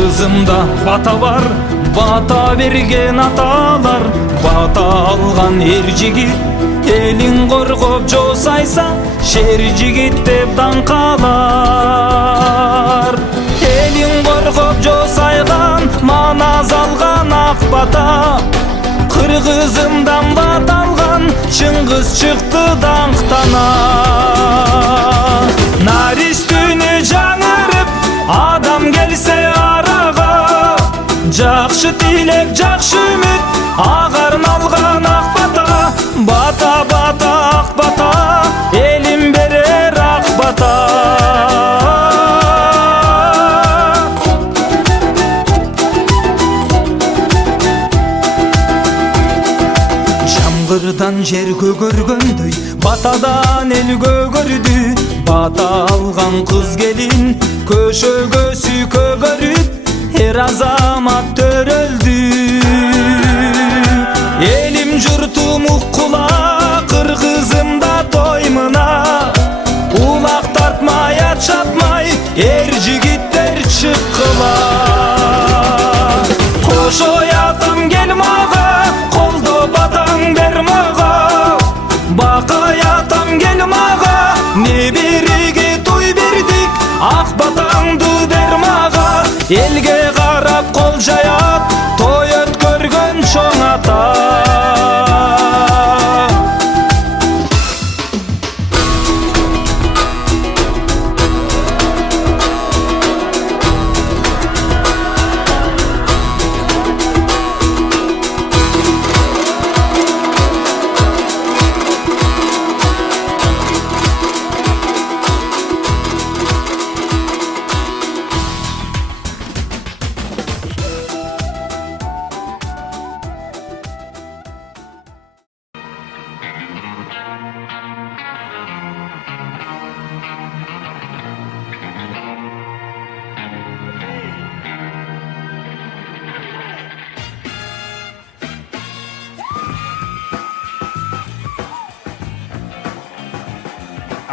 Kırgızımda bata var, bata vergen atalar. Bata algan er jigit, elin korgop josaysa, şer jigit dep dаңqalar. Elin korgop josaygan, manaz algan ak bata. Kırgızımdan bata algan, Çыңгыз çıktı dаңqtana. Nar üstünü жаңырып, adam gelse araga. Жақшы tilek, жақшы ümit, ağarın algan ak bata. Bata bata ak bata, elim berer ak bata. Jamgırdan jer kөгөргөндөй, batadan el kөгөрдү. Bata algan kız gelin, köşögө kөгөрүп, her azamat töröldü. Elim jurtum ukkula, Kırgızımda toymuna. Ulak tartmaya çatmay, er jigitler çıkkıla. Koş oyatam gel maga, koldo bataң ber maga. Bakayatam gel maga, ne birige toy berdik, ak bataңды ber maga. Elge qarab qol jayap, toy ötkөрgөн çoң ata.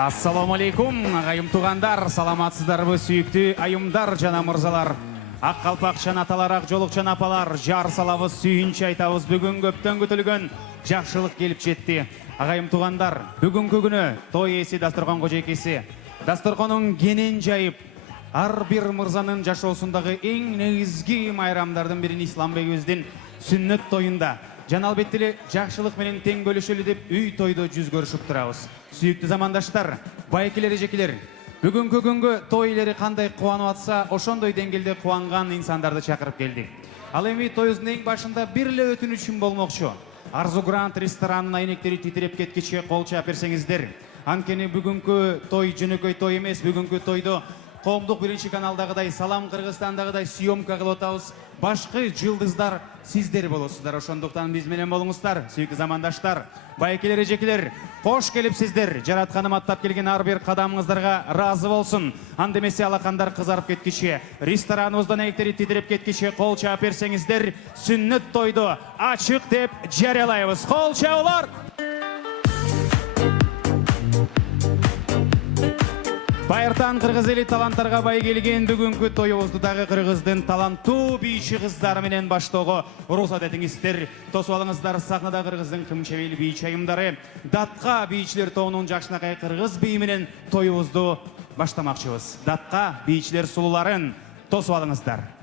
Ассаламу алейкум, ағайым туғандар, саламатсыздарбы сүйікті айымдар жана мырзалар. Ақ қалпақшан аталар, ақ жолықшан апалар, жар салабыз сүйінші айтабыз. Бүгін көптен күтілген жақшылық келіп жетті. Ағайым туғандар, бүгінгі күні той есі дастырған қожекесі. Дастырғаның генен жайып, ар бір мырзаның жашоосундағы ең негізгі майрамдардың бірін Исламбек-өздің сүннет тойында. Жаналбеттілі жақшылық менен тең бөлішілі деп үй тойды жүз көрішіп тұрауыз. Сүйікті замандаштар, байкелері жекелер, бүгінгі күнгі тойлері қандай қуану атса, ошондой деңгелде қуанған инсандарды шақырып келдік. Ал эми тойыздың ең башында бірлі өтін үшін болмақшы. Арзу Грант ресторанын айнектері титіреп кеткече қол чаперсеңіздер. Анкені бүгінгі той жүнікөй той емес, бүгінгі тойды Қоғымдық бірінші каналдағыдай, Салам Қырғызстандағыдай съемка қылып отауыз. Башқы жылдыздар сіздер болосыздар. Ошондуктан биз менен болуңуздар, сүйікті замандаштар. Байкелер, жекелер, қош келіпсіздер. Жаратқаным аттап келген ар бир қадамыңыздарға разы болсын. Андемесе алақандар қызарып кеткеше, ресторанымыздан аяктери титиреп кеткеше қол чаап берсеңіздер, сүннет тойды ачык деп жариялайбыз. Қол чаулар! Байыртан қырғыз елі таланттарға бай келген бүгінгі тойымыздағы қырғыздың таланттуу бийчи қыздары менен баштоого уруксат этиңиздер. Тосуп алыңыздар, сахнада қырғыздың кымчебел бийчи айымдары Датқа бийчилер тобунун жакшынакай қырғыз бийи менен тойубузду баштамакчыбыз. Датқа бийчилер сулууларын тосуп алыңыздар.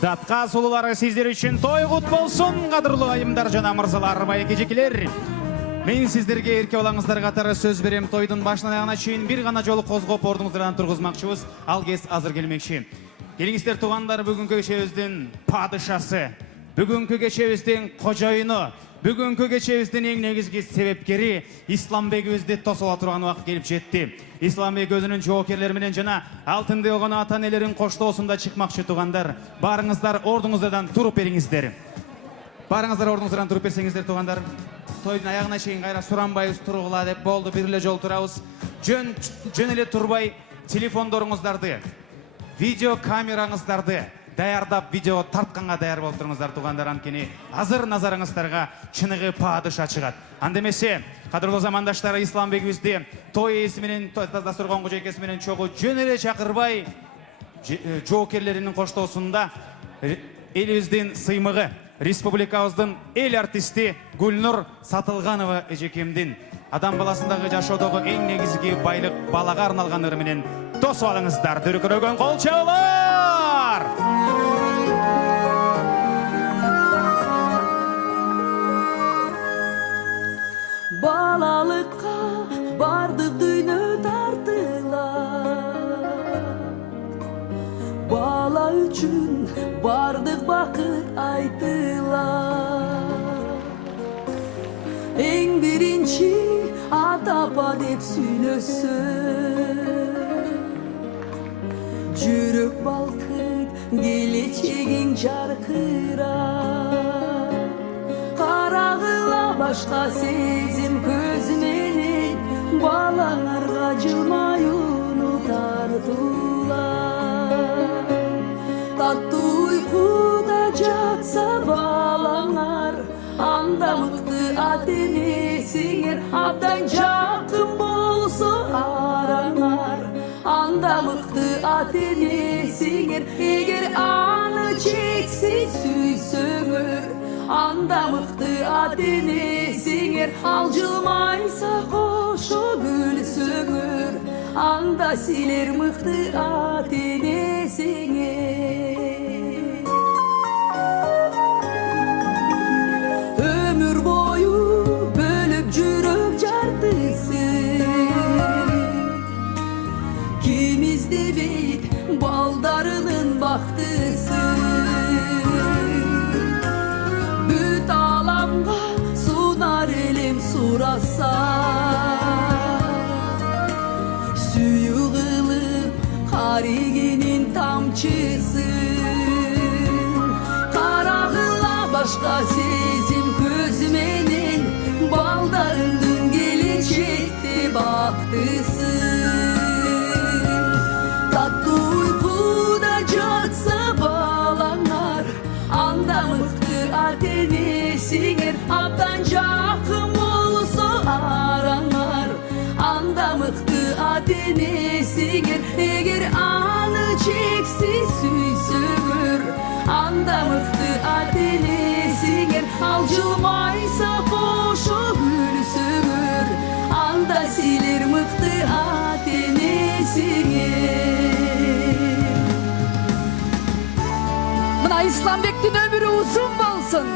Датқа сұлулары сіздер үшін той құт болсын, қадірлі айымдар жана мырзалар, байеке жекелер. Мен сіздерге ерке олаңыздар қатары сөз берем. Тойдың башынан аяғына шейін бір ғана жолы қозғап ордыңыздардан тұрғызмақшымыз, ал кез азыр келмекші. Келіңіздер туғандар, бүгінгі кешебіздің падышасы, бүгінгі кешебіздің қожайыны, бүгінгі кешебіздің ең негізгі себепкері Исламбегімізді тосуға тұрған уақыт келіп жетті. Исламбек өзінің жоокерлеріменен жана алтынды оған ата-енелерін қоштоосында шықмақшы туғандар. Барыңыздар, ордыңыздардан тұрып беріңіздер. Барыңыздар, ордыңыздардан тұрып берсеңіздер туғандар. Тойдың аяғына шейін қайра сұранбайыз тұрғыла деп болды, бірлі жол тұрауыз. Жөн еле тұрбай телефондорыңыздарды, видео камераңыздарды даярдап, видео тартқанға даяр болып тұрыңыздар туғандар. Анткени азыр назарыңыздарға чыныгы падыша чыгат. Андемесе, кадырлуу замандаштары, Исламбегибизди той ээсименен, дастурган кожойкеси менен чогуу жөн эле чакырбай, жоокерлеринин коштоосунда элибиздин сыймыгы, республикабыздын эл артисти Гүлнур Сатылганова эжекемдин адам баласындагы жашоодогу эң негизги байлык балага арналган ыры менен тосуп алыңыздар. Дүркүрөгөн кол чабуулар! Балалыкка бардык дүйнө тартылар, бала үчүн бардык бакыт айтылар. Эң биринчи ата-апа деп сүйлөсөң, жүрөк балкыт, келечегиң жаркырар. Карагыла башка сезим көз менен, балаңарга жылмай унутардылар. Таттуу уйкуда жатса балаңар, анда мыкты ата-энесиңер, абдан жакын болсо араңар. Анда мыкты ата-энесиңер, эгер аны чексиз сүйсөңөр, анда мыкты ата-энесиңер, ал жылмайса кошо күлсөңөр, анда силер мыкты ата-энесиңер. Өмүр бою бөлүп жүрөк жартысын, ким издебейт балдарынын бактысын. Бүт аламга сунар элем сураса, сүйүү кылып каригинин тамчысын. Карагыла башка сезим көз менен, балдарыңдын келечекте бактысын. Таттуу уйкуда жатса балаңар, анда мыкты ата-энесиңер, абдан жакын болсо араңар. Анда мыкты ата-энесиңер, эгер аны чексиз сүйсөңөр, анда мыкты ата-энесиңер, ал жылмайса кошо күлсөңөр, анда силер мыкты ата-энесиңер. Мына Исламбектин өмүрү узун болсун.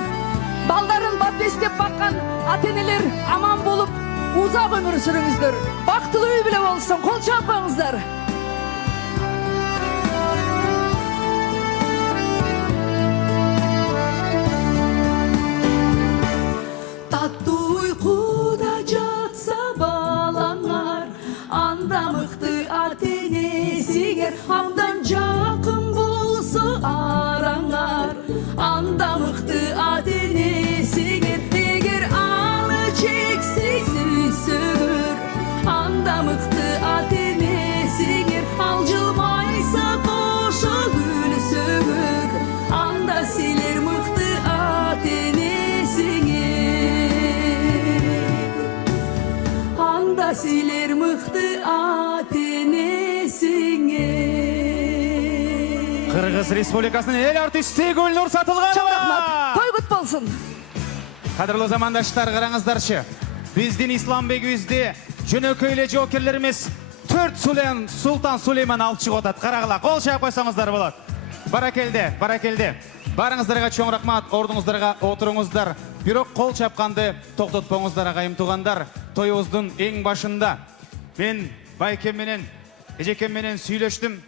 Балдарын баптестеп баккан ата-энелер аман болуп, узак өмүр сүрүңүздөр. Бактылуу үй бүлө болсун. Кол чапаңыздар. Таттуу уйкуда жатса балаңар, анда мыкты ата-энесиңер, абдан жакын болсо араңар. Анда мыкты ата-энесиңер, эгер аны чексиз сүйсөңөр, анда мыкты ата-энесиңер, ал жылмайса кошо күлсөңөр, анда силер мыкты ата-энесиңер. Анда силер мыкты ата-энесиңер. Кыргыз Республикасынын эл артисти Гүлнур Сатылганова. Той кут болсун. Кадырлуу замандаштар, караңыздарчы. Биздин Исламбегибизди жөнөкөй эле жоокерлер эмес, 4 Султан Сулейман алып чыгып атат. Карагыла, кол чаап койсоңуздар болот. Баракелде. Барыңыздарға чоң рахмат, ордыңыздарға отырыңыздар. Бирок қол чапқанды тоқтатпаңыздар ағайым туғандар. Тойымыздың ең башында мен Байкем менен, Эжекем менен сүйлөштүм.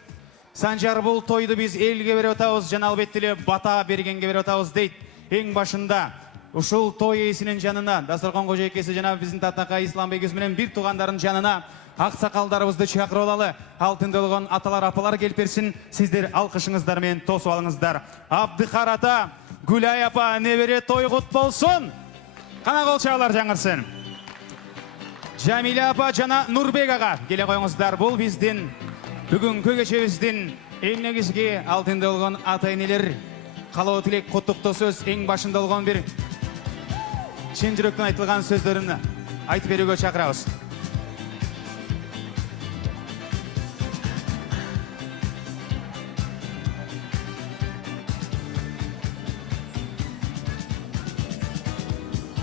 Санжар бұл тойды біз елге беріп атабыз, жана албеттеле бата бергенге беріп атабыз дейт. Ең башында ушул той иесинин жанына, Дасторкон кожойкеси жана биздин Татака Исламбек менен бир туугандардын жанына аксакалдарыбызды чакырып алалы. Алтында болгон аталар апалар келип берсин. Сиздер алкышыңыздар менен тосуп алыңыздар. Абдыхар ата, Гүлай апа, небере той кут болсун. Кана кол чабуулар жаңырсын. Жамиля апа жана Нурбек ага келе коюңуздар. Бул биздин бүгүнкү кечебиздин эң негизги алтында болгон ата-энелер калоо тилек, куттуктоо сөз, эң башында болгон бир чын жүрөктөн айтылган сөздөрүн айтып берүүгө чакырабыз.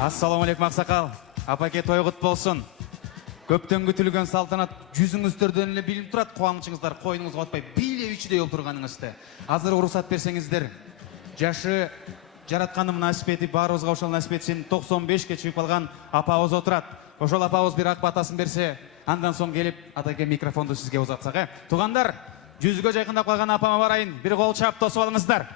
Ассаламу алейкум аксакал. Апаке той кут болсун. Көптөн күтүлгөн салтанат жүзүңүздөрдөн эле билип турат. Кубанычыңыздар койнуңузга отпай бийлеп ичидей олтурганыңызды. Азыр уруксат берсеңиздер. Жашы жаратканым насип этип, баарыбызга ошол насип этсин. 95ке чыгып калган апабыз отурат. Ошол апабыз бир ак батасын берсе, андан соң келип атаке микрофонду сизге узатсак, Туугандар, жүзгө жакындап калган апама барайын. Бир кол чап тосуп алыңыздар.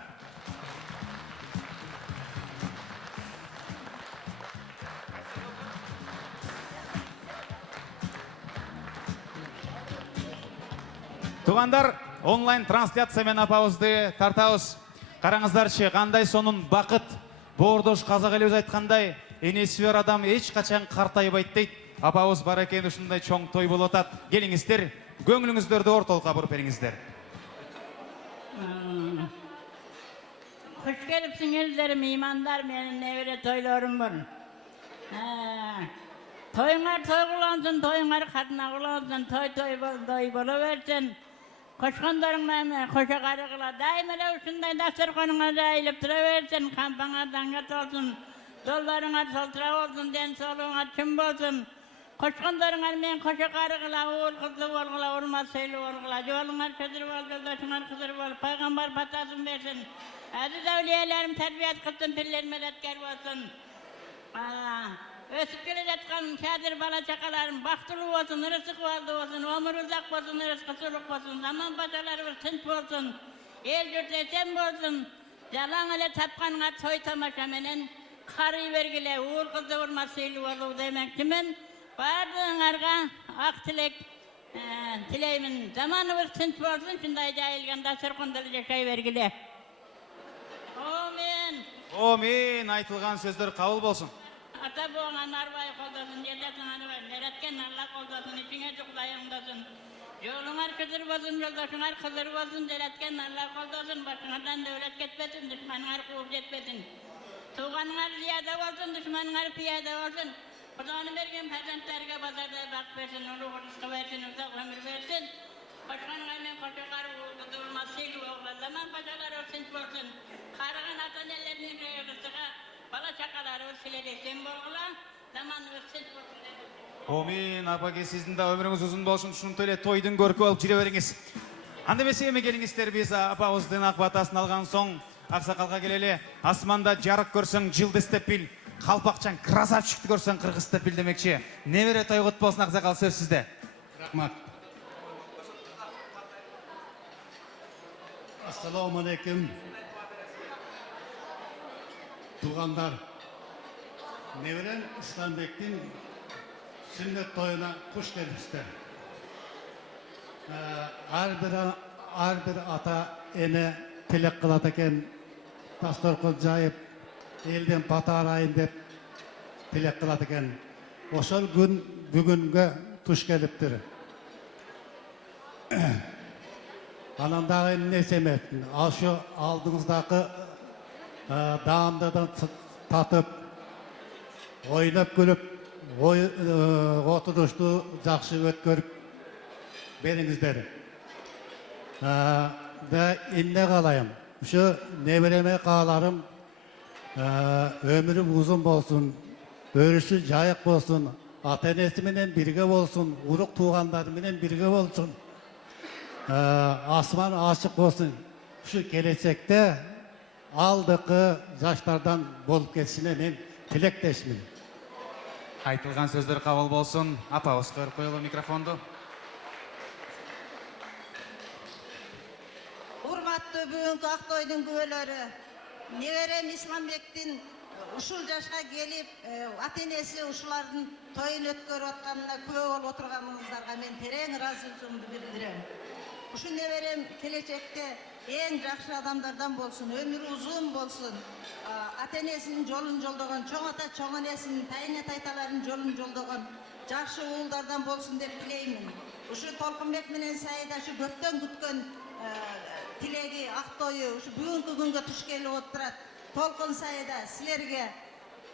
Туугандар, онлайн трансляция менен апабызды тартабыз. Караңыздарчы, кандай сонун бакыт. Боордош казак элибиз айткандай, энеси бар адам эч качан картайбайт дейт. Апабыз бар экен, ушундай чоң той болуп атат. Келиңиздер, көңүлүңүздөрдү ортолукка буруп бериңиздер. Hoş gelipsiniz meymanlar, benim nevre toylarım var. Toyunlar toy kulansın, toyunlar kadına kulansın, toy buluversin. Koşkanlarına koşa karı kıla, daimele uçunday dasturkanına da eğilip tıraversin, kampana dangat olsun, dollarına soltıra olsun, den soluğuna çım olsun. Koşkanlarına men koşa karı kıla, oğul kızlı ol kıla, olmaz söylü ol kıla, yolunlar kötür ol, yoldaşınlar kızır ol, peygamber patasın versin. Aziz evliyelerim terbiyat kılsın, pirlerim edetkar olsun. Ösüp gelecekten şadir bala çakalarım, baktılı olsun, rızık olsun, ömür uzak olsun, rızkı suluk olsun, zaman paçalarımız tınç olsun, el yurt esen olsun, yalan ile tapkanına toy tamaşa menen, karı vergile, uğur kızı vurma seyli olu demek kimin, bardığınlarga ak tilek, tileyimin zamanımız tınç olsun, şunday cahilgen dasturkundulu yaşay vergile. Amin. Amin. Айтылган сөздөр кабыл болсун. Ata boğan arbayı koldasın, yerdesin arabay, neretken Allah koldasın, içine cuklayındasın. Yolunlar kızır olsun, yoldaşınlar kızır olsun, neretken Allah koldasın, başınlardan devlet ketmesin, düşmanlar kuvup etmesin. Tuğanlar ziyade olsun, düşmanlar piyade olsun. Kudanı vergen pezentlerge pazarda bak versin, onu rızkı versin, uzak ömür versin. Başkanlarla koşakar kızılmaz, seyli oğlan, zaman paşalar olsun, olsun. Karıgın atan ellerinin rızkı, bala çakaları silede sen bolgula, zaman ötsün bolsun. Amin. Апаке, сиздин да өмүрүңүз узун болсун, ушунтип эле тойдун көркү болуп жүрө бериңиз. Анда эмесе эми келиңиздер, биз апабыздын ак батасын алган соң аксакалга келели. Асманда жарык көрсөң жылдыз деп бил, калпакчан красавчикти көрсөң кыргыз деп бил демекчи. Небере той кут болсун, аксакал, сөз сизде. Рахмат. Ассаламу алейкум. Туғандар, Неврен Исламбектің сүннет тойына қош келіпсіздер. Әрбір ата ені тілек қылады екен, дастархан жайып, елден бата арайын деп тілек қылады екен. Ошол күн бүгінгі туш келіптір. Анандағы не семеттін, ашу алдыңыздағы дағымдадан татып, ойнап күліп, отырышты жақсы өткөріп беріңіздер. Да инне қалайым. Şu nevreme қаларым ömrüm uzun bolsun, örüşü jayık bolsun, ata-enesi менен birge bolsun, uruk tuğanları менен birge bolsun. Asman açık olsun. şu gelecekte aldıkı yaşlardan bolup geçişine men tilekteşmin. Айтылған сөздер қабыл болсын. Апабыз қойып қойылы микрофонды. Урматтуу бүгүнкү Актойдун күбөлөрү, неберем Исламбектин ушул жашка келип, ата-энеси ушулардын тоюн өткөрүп атканына күбө болуп отурганыңыздарга мен терең ыраазычылыгымды билдирем. Ушу неберем келечекте эң жакшы адамдардан болсун, өмүрү узун болсун. Ата-энесинин жолун жолдогон, чоң ата, чоң энесинин, тайына тайталарынын жолун жолдогон жакшы уулдардан болсун деп тилеймин. Ушу Толкунбек менен Саида ушу көптөн күткөн тилеги Актойу ушу бүгүнкү күнгө туш келип отурат. Толкун Саида силерге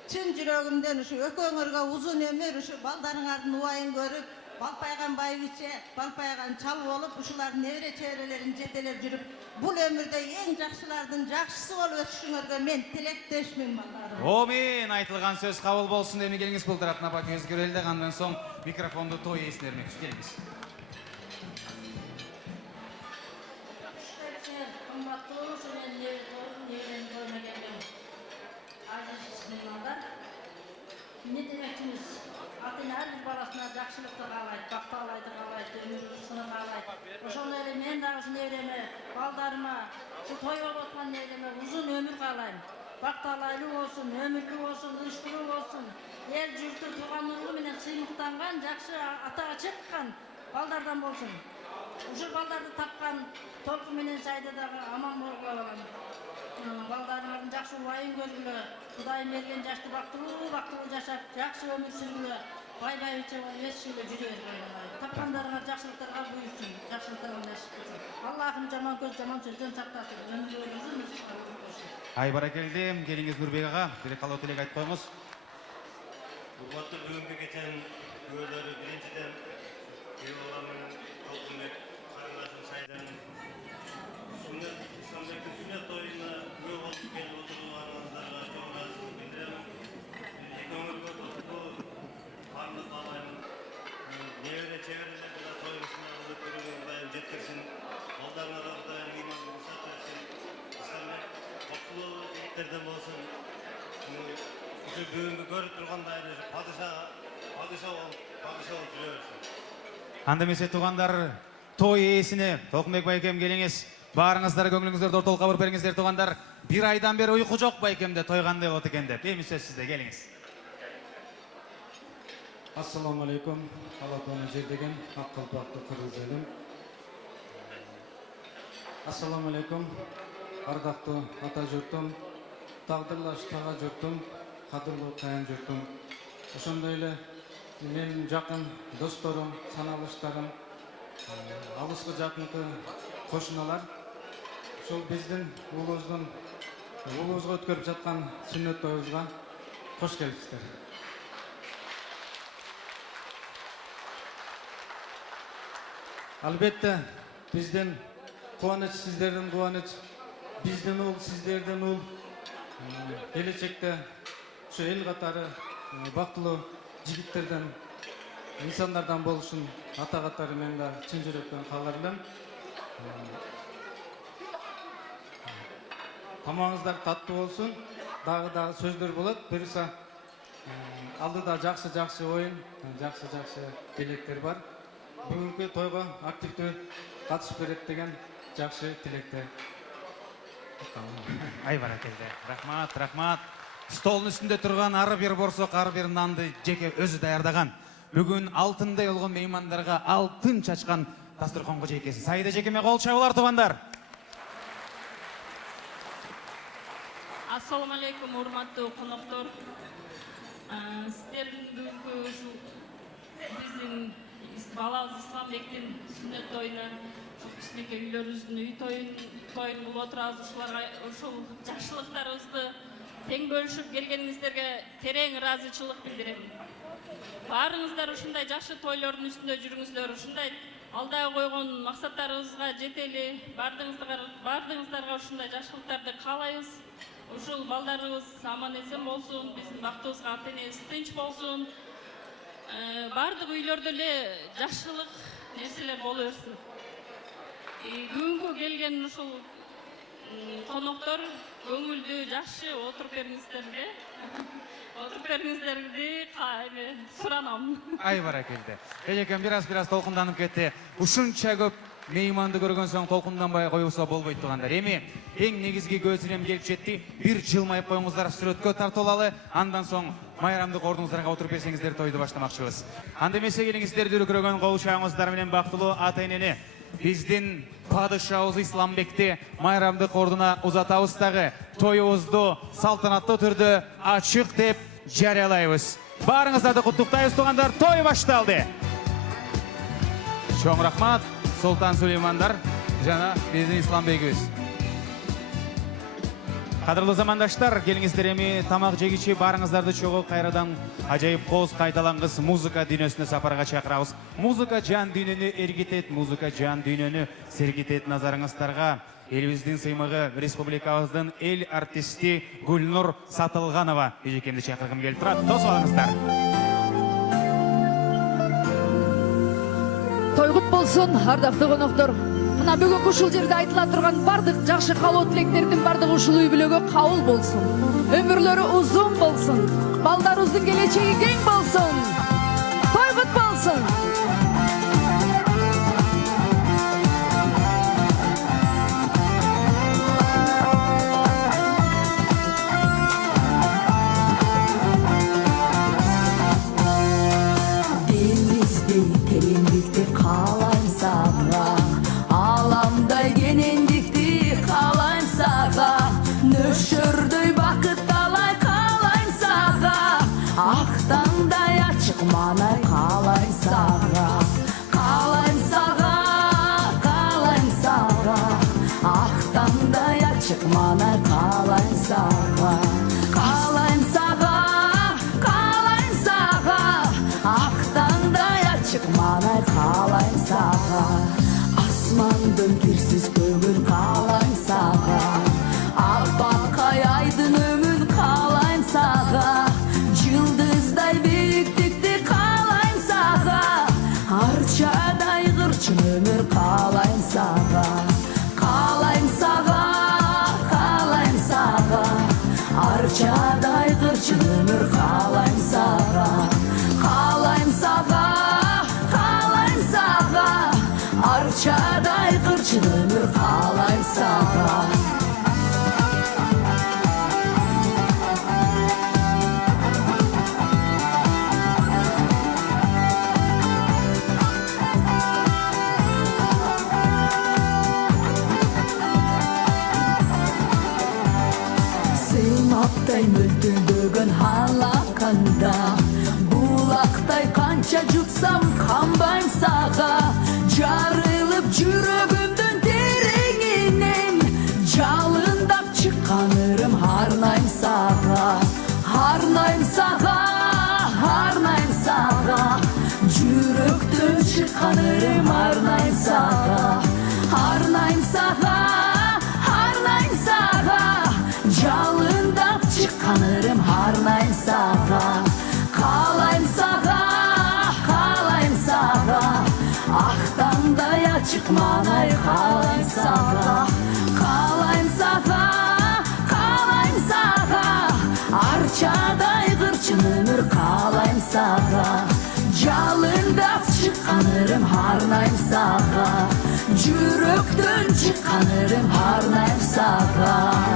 чын жүрөгүмдөн ушу экөөңөргө узун өмүр, ушу балдарыңардын убайын көрүп, балпайган байбиче, балпайган чал болуп, ушулардын небере чеберелерин жетелеп жүрүп, бул өмүрдө эң жакшылардын жакшысы болуп өтүшүңөргө мен тилектешмин балдарым. Омин, айтылған сөз қабыл болсын. Эми келиңиз бул тараптан апа көз көрөлдү. Андан соң микрофонду той ээсине бермекчи. Келиңиз. Кымбаттуу менен неберени тойуна келген азиз меймандар, эмне демекчимиз? Ата-эне ар бир баласына жакшылыкты каалайт, бакталайды каалайт, өмүр узуну каалайт. Ошондой эле мен дагы ушу небереме, балдарыма, ушу той болуп аткан небереме узун өмүр каалайм. Бакталайлуу болсун, өмүрлүү болсун, ычкыруу болсун. Эл журтту тууганлыгы менен сыймыктанган, жакшы атага чыккан балдардан болсун. Ушул балдарды тапкан Толкун менен Саида дагы аман болуп калган. Балдарыңардын жакшы убайын көргүлө, Кудайым берген жашты бактылуу жашап, жакшы өмүр сүргүлө, байбайча болуп өсүшүлө жүрө бергиле. Тапкандарыңар жакшылыктарга буйрусын, жакшылыктарга жашсын. Аллахым жаман көз, жаман сөздөн сактасын. Өмүрүңүздү Ай баракелди. Келиңиз Нурбек ага. Бир калуу тилек айтып коюңуз. Урматтуу бүгүнкү кечен күбөлөрү биринчиден Eyvallah менен Толкунбек карындашым Саиданын Исламбектин сүннөт тоюна күбө болуп келип отурганыңыздарга чоң ыраазычылык билдирем. Экөөңөргө туттуу баардык каалайм. Небере чеберелерди да тоюнусуна кызып көрүүгө Кудайым жеткирсин. Балдарыңарга Кудайым ыйман уруксат берсин. Исламбек коптулуу жигиттерден болсун. Ушу бүгүнкү көрүп тургандай эле падыша болуп жүрө берсин. Анда эмесе туугандар, той ээсине Толкунбек байкем келиңиз. Баарыңыздар көңүлүңүздөрдү ортолукка буруп бериңиздер туугандар. Бир айдан бери уйку жок байкемде тойгандай болот экен деп. Эми сөз сизде, келиңиз. Assalamu alaikum. Алатаны жердеген ак калпақты кыргыз элим. Assalamu alaikum. Ардактуу ата журтум, тагдырлаш тага журтум, кадырлуу каян журтум. Ошондой эле менин жакын досторум, саналыштарым, алыскы жакынкы кошуналар. Ушул биздин уулубузга өткөрүп жаткан сүннөт тоюбузга кош келипсиздер. Албетте биздин кубаныч, сиздердин кубаныч, биздин уул, сиздердин уул. Келечекте ушу эл катары бактылуу жигиттерден, инсандардан болушун ата катары мен да чын жүрөктөн каалар элем. Тамагыңыздар таттуу болсун. Дагы сөздөр болот. Буюрса алдыда жакшы оюн, жакшы тилектер бар. Бүгүнкү тойго активдүү катышып берет деген жакшы тилектер. Ай баракелди. Рахмат. Столдун үстүндө турган ар бир борсок, ар бир нанды жеке өзү даярдаган. Бүгүн алтындай болгон меймандарга алтын чачкан дастурканга жейкеси. Саида жекеме кол чабуулар туугандар. Assalamu alaikum, урматтуу коноктор. Сиздердин бүгүнкү ушул биздин балабыз Исламбектин сүннөт тоюна кичинекей үйлөрүбүздүн үй тоюн кылып отурабыз. Ушул жакшылыктарыбызды тең бөлүшүп келгениңиздерге терең ыраазычылык билдирем. Баарыңыздар ушундай жакшы тойлордун үстүндө жүрүңүздөр, ушундай алдыга койгон максаттарыбызга жетели. Бардыгыңыздарга ушундай жакшылыктарды каалайбыз. Ушул балдарыбыз аман эсен болсун, биздин бактыбызга ата-энебиз тынч болсун. Бардык үйлөрдө эле жакшылык нерселер боло берсин. Бүгүнкү келген ушул Konoktор көңүлдүү жакшы отуруп бериңиздерби? Отуруп бериңиздерди суранам. Ай баракелде. Эжекем бираз толкунданып кетти. Ушунча көп мейманды көргөн соң толкунданбай коюлса болбойт тугандар. Эми эң негизги көзүрем келип жетти. Бир жылмайып коюңуздар, сүрөткө тартып алалы. Андан соң майрамдык ордуңуздарга отуруп берсеңиздер тойду баштамакчыбыз. Анда эмесе келиңиздер дүркүрөгөн кол чаңыңыздар менен бактылуу ата-энени биздин падышабыз Исламбекти майрамдык ордуна узатабыз дагы тоюбузду салтанаттуу түрдө ачык деп жарыялайбыз. Барыңыздарды куттуктайбыз тугандар, той башталды. Чоң рахмат Султан Сулеймандар жана биздин Исламбегибиз. Кадырлуу замандаштар, келиңиздер эми тамак жегичи барыңыздарды чогуу кайрадан ажайып кооз кайталангыс музыка дүйнөсүнө сапарга чакырабыз. Музыка жан дүйнөнү эргитет, музыка жан дүйнөнү сергитет. Назарыңыздарга элибиздин сыймыгы, республикабыздын эл артисти Гүлнур Сатылганова эжекемди чакыргым келип турат. Тосуп алыңыздар. Тойгут болсун, ардактуу коноктор. Мына бүгүнкү ушул жерде айтыла турган бардык жакшы каалоо тилектердин бардыгы ушул үй бүлөгө кабыл болсун. Өмүрлөрү узун болсун. Балдарыбыздын келечеги кең болсун. Тойгут болсун. Denizde terendikti kalayım sağa, alamday genendikti kalayım sağa, nöşürdöy bakıt alay kalayım sağa, aktандай açık manay kalayım sağa, kalayım sağa, kalayım sağa, aktандай açık manay kalayım sağa, kalayım sağa, kalayım sağa, aktандай açık manay kalayım sağa, asmandın kirsiz kömür kalayım sağa, apakay aydın ömür kalayım sağa, yıldızday büyüklükte kalayım sağa, harçaday gırçın ömür kalayım sağa, kalayım sağa, kalayım sağa, harçaday gırçın ömür kalayım sağa, kalayım sağa, kalayım sağa, harçaday gırçın ömür kalayım sağa. Sığmaptay mültüldөгөн halakanda, bulakтай kança jutsam kanbayım sağa, jarılıp жүрөгүмдүн тереңинен, жалындап чыкканырым harnayım sağa, harnayım sağa, harnayım sağa, жүрөктөн чыкканырым harnayım sağa, harnayım sağa, harnayım sağa, жалындап чыкканырым harnayım sağa, kalayım sağa, kalayım sağa, aktандай açık manay kalayım sağa, kalayım sağa, kalayım sağa, arçaday gırçın ömür kalayım sağa, жалындап чыкканырым harnayım sağa, жүрөктөн чыкканырым harnayım sağa.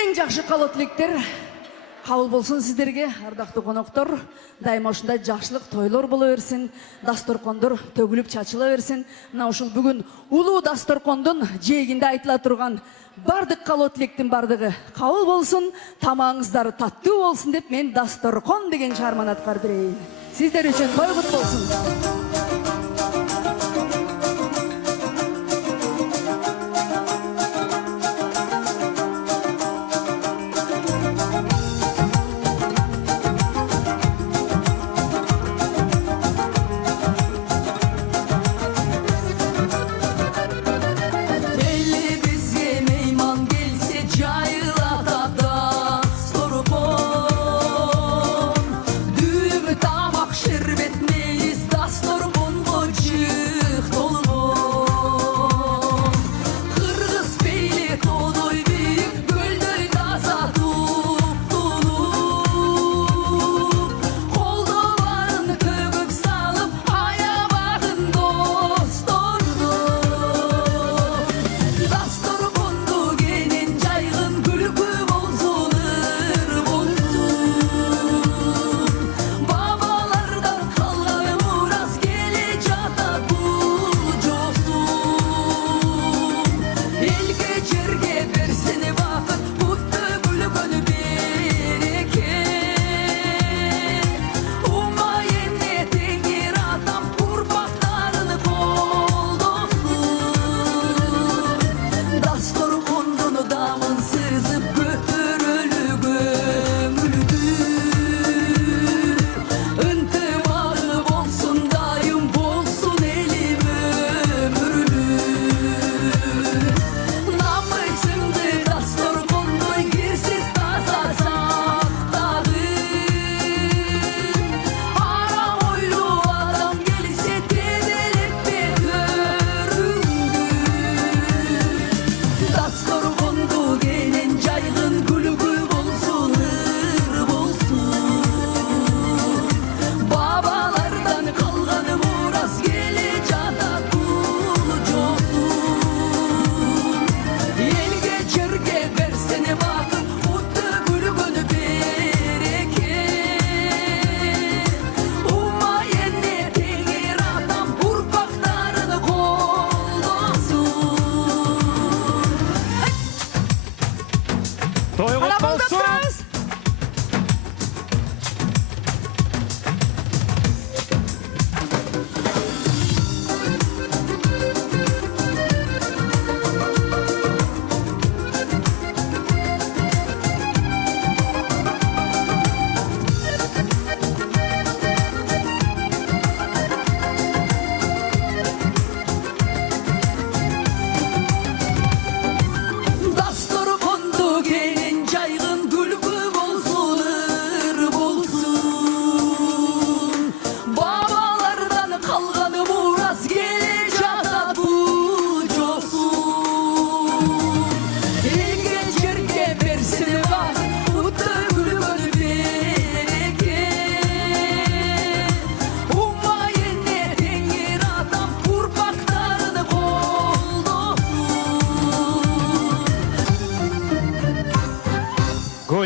Эң жакшы каалоо тилектер кабыл болсун сиздерге, ардактуу коноктор. Дайыма ушундай жакшылык тойлор боло берсин, дасторкондор төгүлүп чачыла берсин. Мына ушул бүгүн улуу дасторкондун жээгинде айтыла турган бардык каалоо тилектин бардыгы кабыл болсун, тамагыңыздар таттуу болсун деп мен дасторкон деген чыгарманы аткарып берейин. Сиздер үчүн тойгут болсун.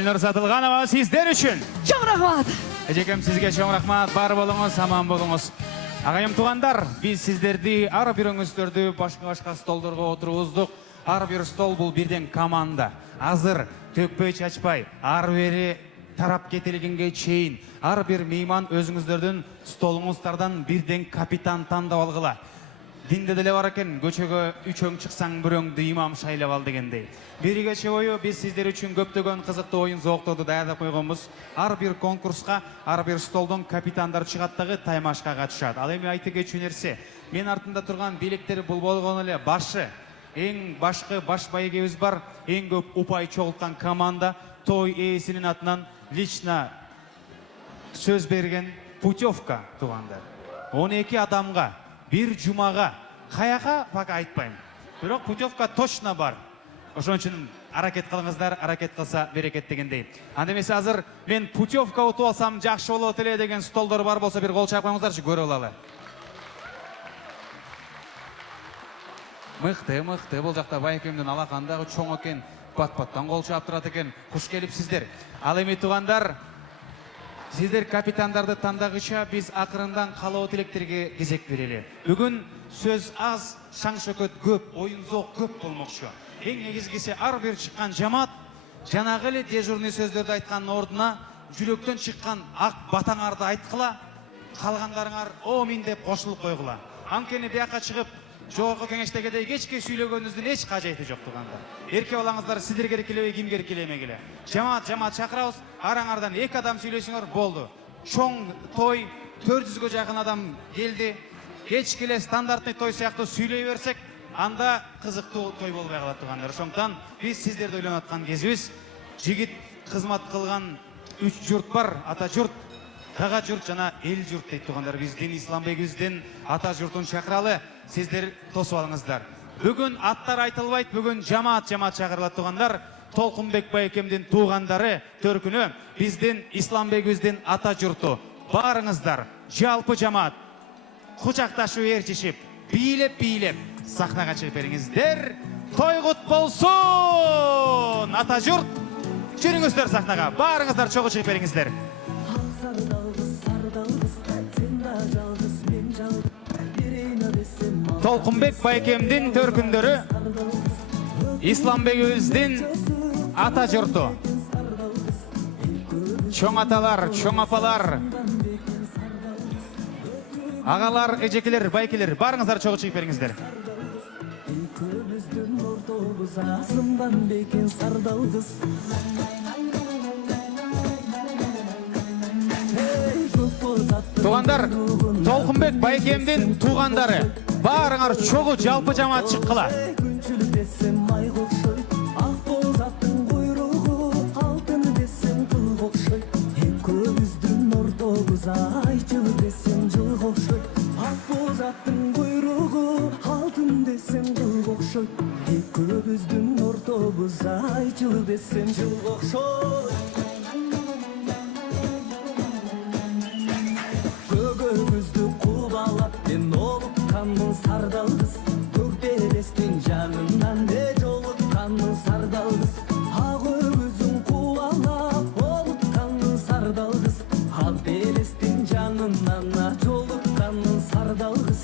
Гүлнур Сатылганова сиздер үчүн. Чоң рахмат. Эжекем сизге чоң рахмат. Бар болуңуз, аман болуңуз. Агайым тугандар, биз сиздерди ар бирөөңүздөрдү башка столдорго отургуздук. Ар бир стол бул бирден команда. Азыр төкпөй чачпай, ар бери тарап кетилгенге чейин ар бир мейман өзүңүздөрдүн столуңуздардан бирден капитан тандап алгыла. Динде деле бар экен, көчөгө үчөң чыксаң бирөөңдү имам шайлап ал дегендей. Бир кече бою биз сиздер үчүн көптөгөн кызыктуу оюн зоокторду даярдап койгонбуз. Ар бир конкурска, ар бир столдон капитандар чыгат дагы таймашка катышат. Ал эми айта кетчү нерсе, мен артында турган бийликтер бул болгону эле башы. Эң башкы баш байгебиз бар, эң көп упай чогулткан команда той ээсинин атынан лично сөз берген путевка тугандар. 12 адамга бир жумага каяка пока айтпайм. Бирок путевка точно бар. Ошон үчүн аракет кылыңыздар, аракет кылса берекет дегендей. Анда эмесе азыр мен путевка утуп алсам жакшы болот эле деген столдор бар болсо бир кол чайып коюңуздарчы, көрө алалы. Мыкты, бул жакта байкемдин алакандагы чоң экен, пат-паттан кол чаап турат экен. Куш келипсиздер. Ал эми тугандар, сиздер капитандарды тандагыча биз акырындан калоо тилектерге кезек берели. Бүгүн сөз аз, шаң шөкөт көп, оюн зоок көп болмокчу. Эң негизгиси ар бир чыккан жамаат жанагы эле дежурный сөздөрдү айткандын ордуна жүрөктөн чыккан ак батаңарды айткыла, калгандарыңар «Омин» деп кошулуп койгула. Анткени бияка чыгып жогорку кеңештегидей кечке сүйлөгөнүздүн эч кажети жок тугандар. Эрке балаңыздар сиздер керекелебей, ким керекелемегиле. Жамаат чакырабыз, араңардан 2 адам сүйлөсөңөр болду. Чоң той 400гө жакын адам келди. Кечке эле стандартный той сыяктуу сүйлөй берсек, анда кызыктуу той болбой калат тугандар. Ошондуктан биз сиздерди ойлонуп аткан кезибиз, жигит кызмат кылган 3 журт бар, ата журт, кага журт жана эл журт дейт тугандар. Биздин Исламбегибиздин ата журтун чакыралы, сиздер тосуп алыңыздар. Бүгүн аттар айтылбайт, бүгүн жамаат чакырылат тугандар. Толкунбек байкемдин туугандары төркүнү, биздин Исламбегибиздин ата журту. Барыңыздар, жалпы жамаат кучакташып ээрчишип, бийлеп сахнага чыгып бериңиздер. Той кут болсун! Ата журт, жүрүңүздөр сахнага. Барыңыздар, чогуу чыгып бериңиздер. Толкунбек байкемдин төркүндөрү, Исламбегибиздин ата журту. Чоң аталар, чоң апалар, агалар, эжекелер, байкелер, барыңыздар, чогуу чыгып бериңиздер. Тугандар, Толкунбек байкемдин туугандары, барыңар чогуу жалпы жамаат чыккыла. Көбүздүн ортобуз айчыл десем жылга окшойт. Көгөбүздү кубалап мен олукканмын сардалгыз. Көк белестин жанынан не жолукканмын сардалгыз. Ак өгүзүн кубалап олукканмын сардалгыз. Ак белестин жанынан жолукканмын сардалгыз.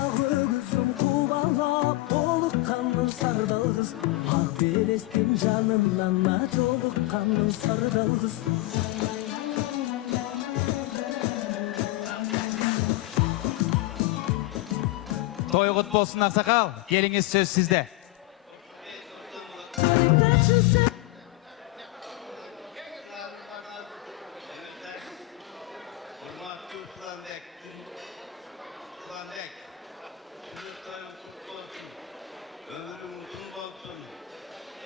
Ак өгүзүн кубалап олукканмын сардалгыз. Ак белестин жанынан жолукканмын сардалгыз. Той кут болсун аксакал, келиңиз, сөз сизде. Урматтуу Исламбек, сүрөттөрүң кут болсун, өмүрүң узун болсун,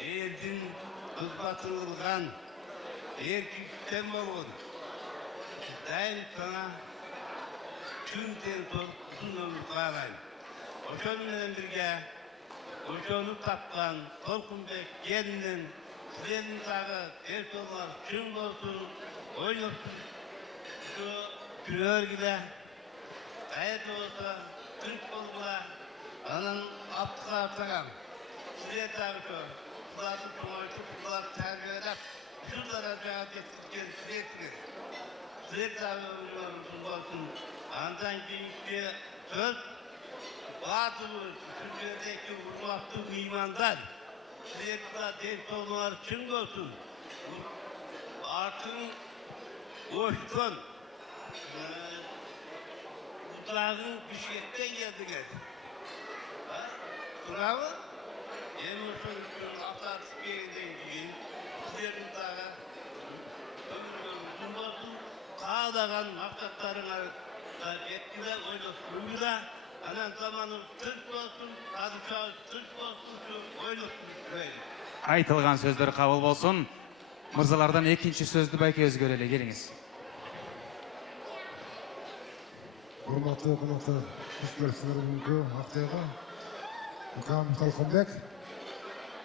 элдин кызматын кылган, эркиктен болгон, дайым сага күнтен узун өмүр каалайм. Ошон менен бирге ошону тапкан Толкунбек келинин силердин дагы эр жолуңар чың болсун, ойноп күрөргүлө, кайда болсо түнк болгула, анан Абдыкалап тагам. Силер дагы ошо буларды чоңойтуп, буларды тарбиялап, şu darajaga жеткизген силерсиңер. Силер дагы өмүрүңүз болсун. Андан кийинки сөз баатыбыз силердеки урматтуу меймандар. Силерге ден соолугуңар чың болсун. Артың өшкөн Udağın Bişkek'ten geldiniz. Bravo. Emin sonuçun atar spirinden giyin. Sizlerin dağı ömrünüzün olsun. Kağdağın maksatlarına da yetkiler oynaştığımı da anan zamanın Türk olsun, padişahı Türk olsun şu oynaştığımı. Айтылған сөздер қабыл болсын. Мырзалардан екінші сөзді байке өзгерелі келіңіз. Hurmatlı konuklar, hoş geldiniz bugünkü haftaya. Mukam Talkınbek,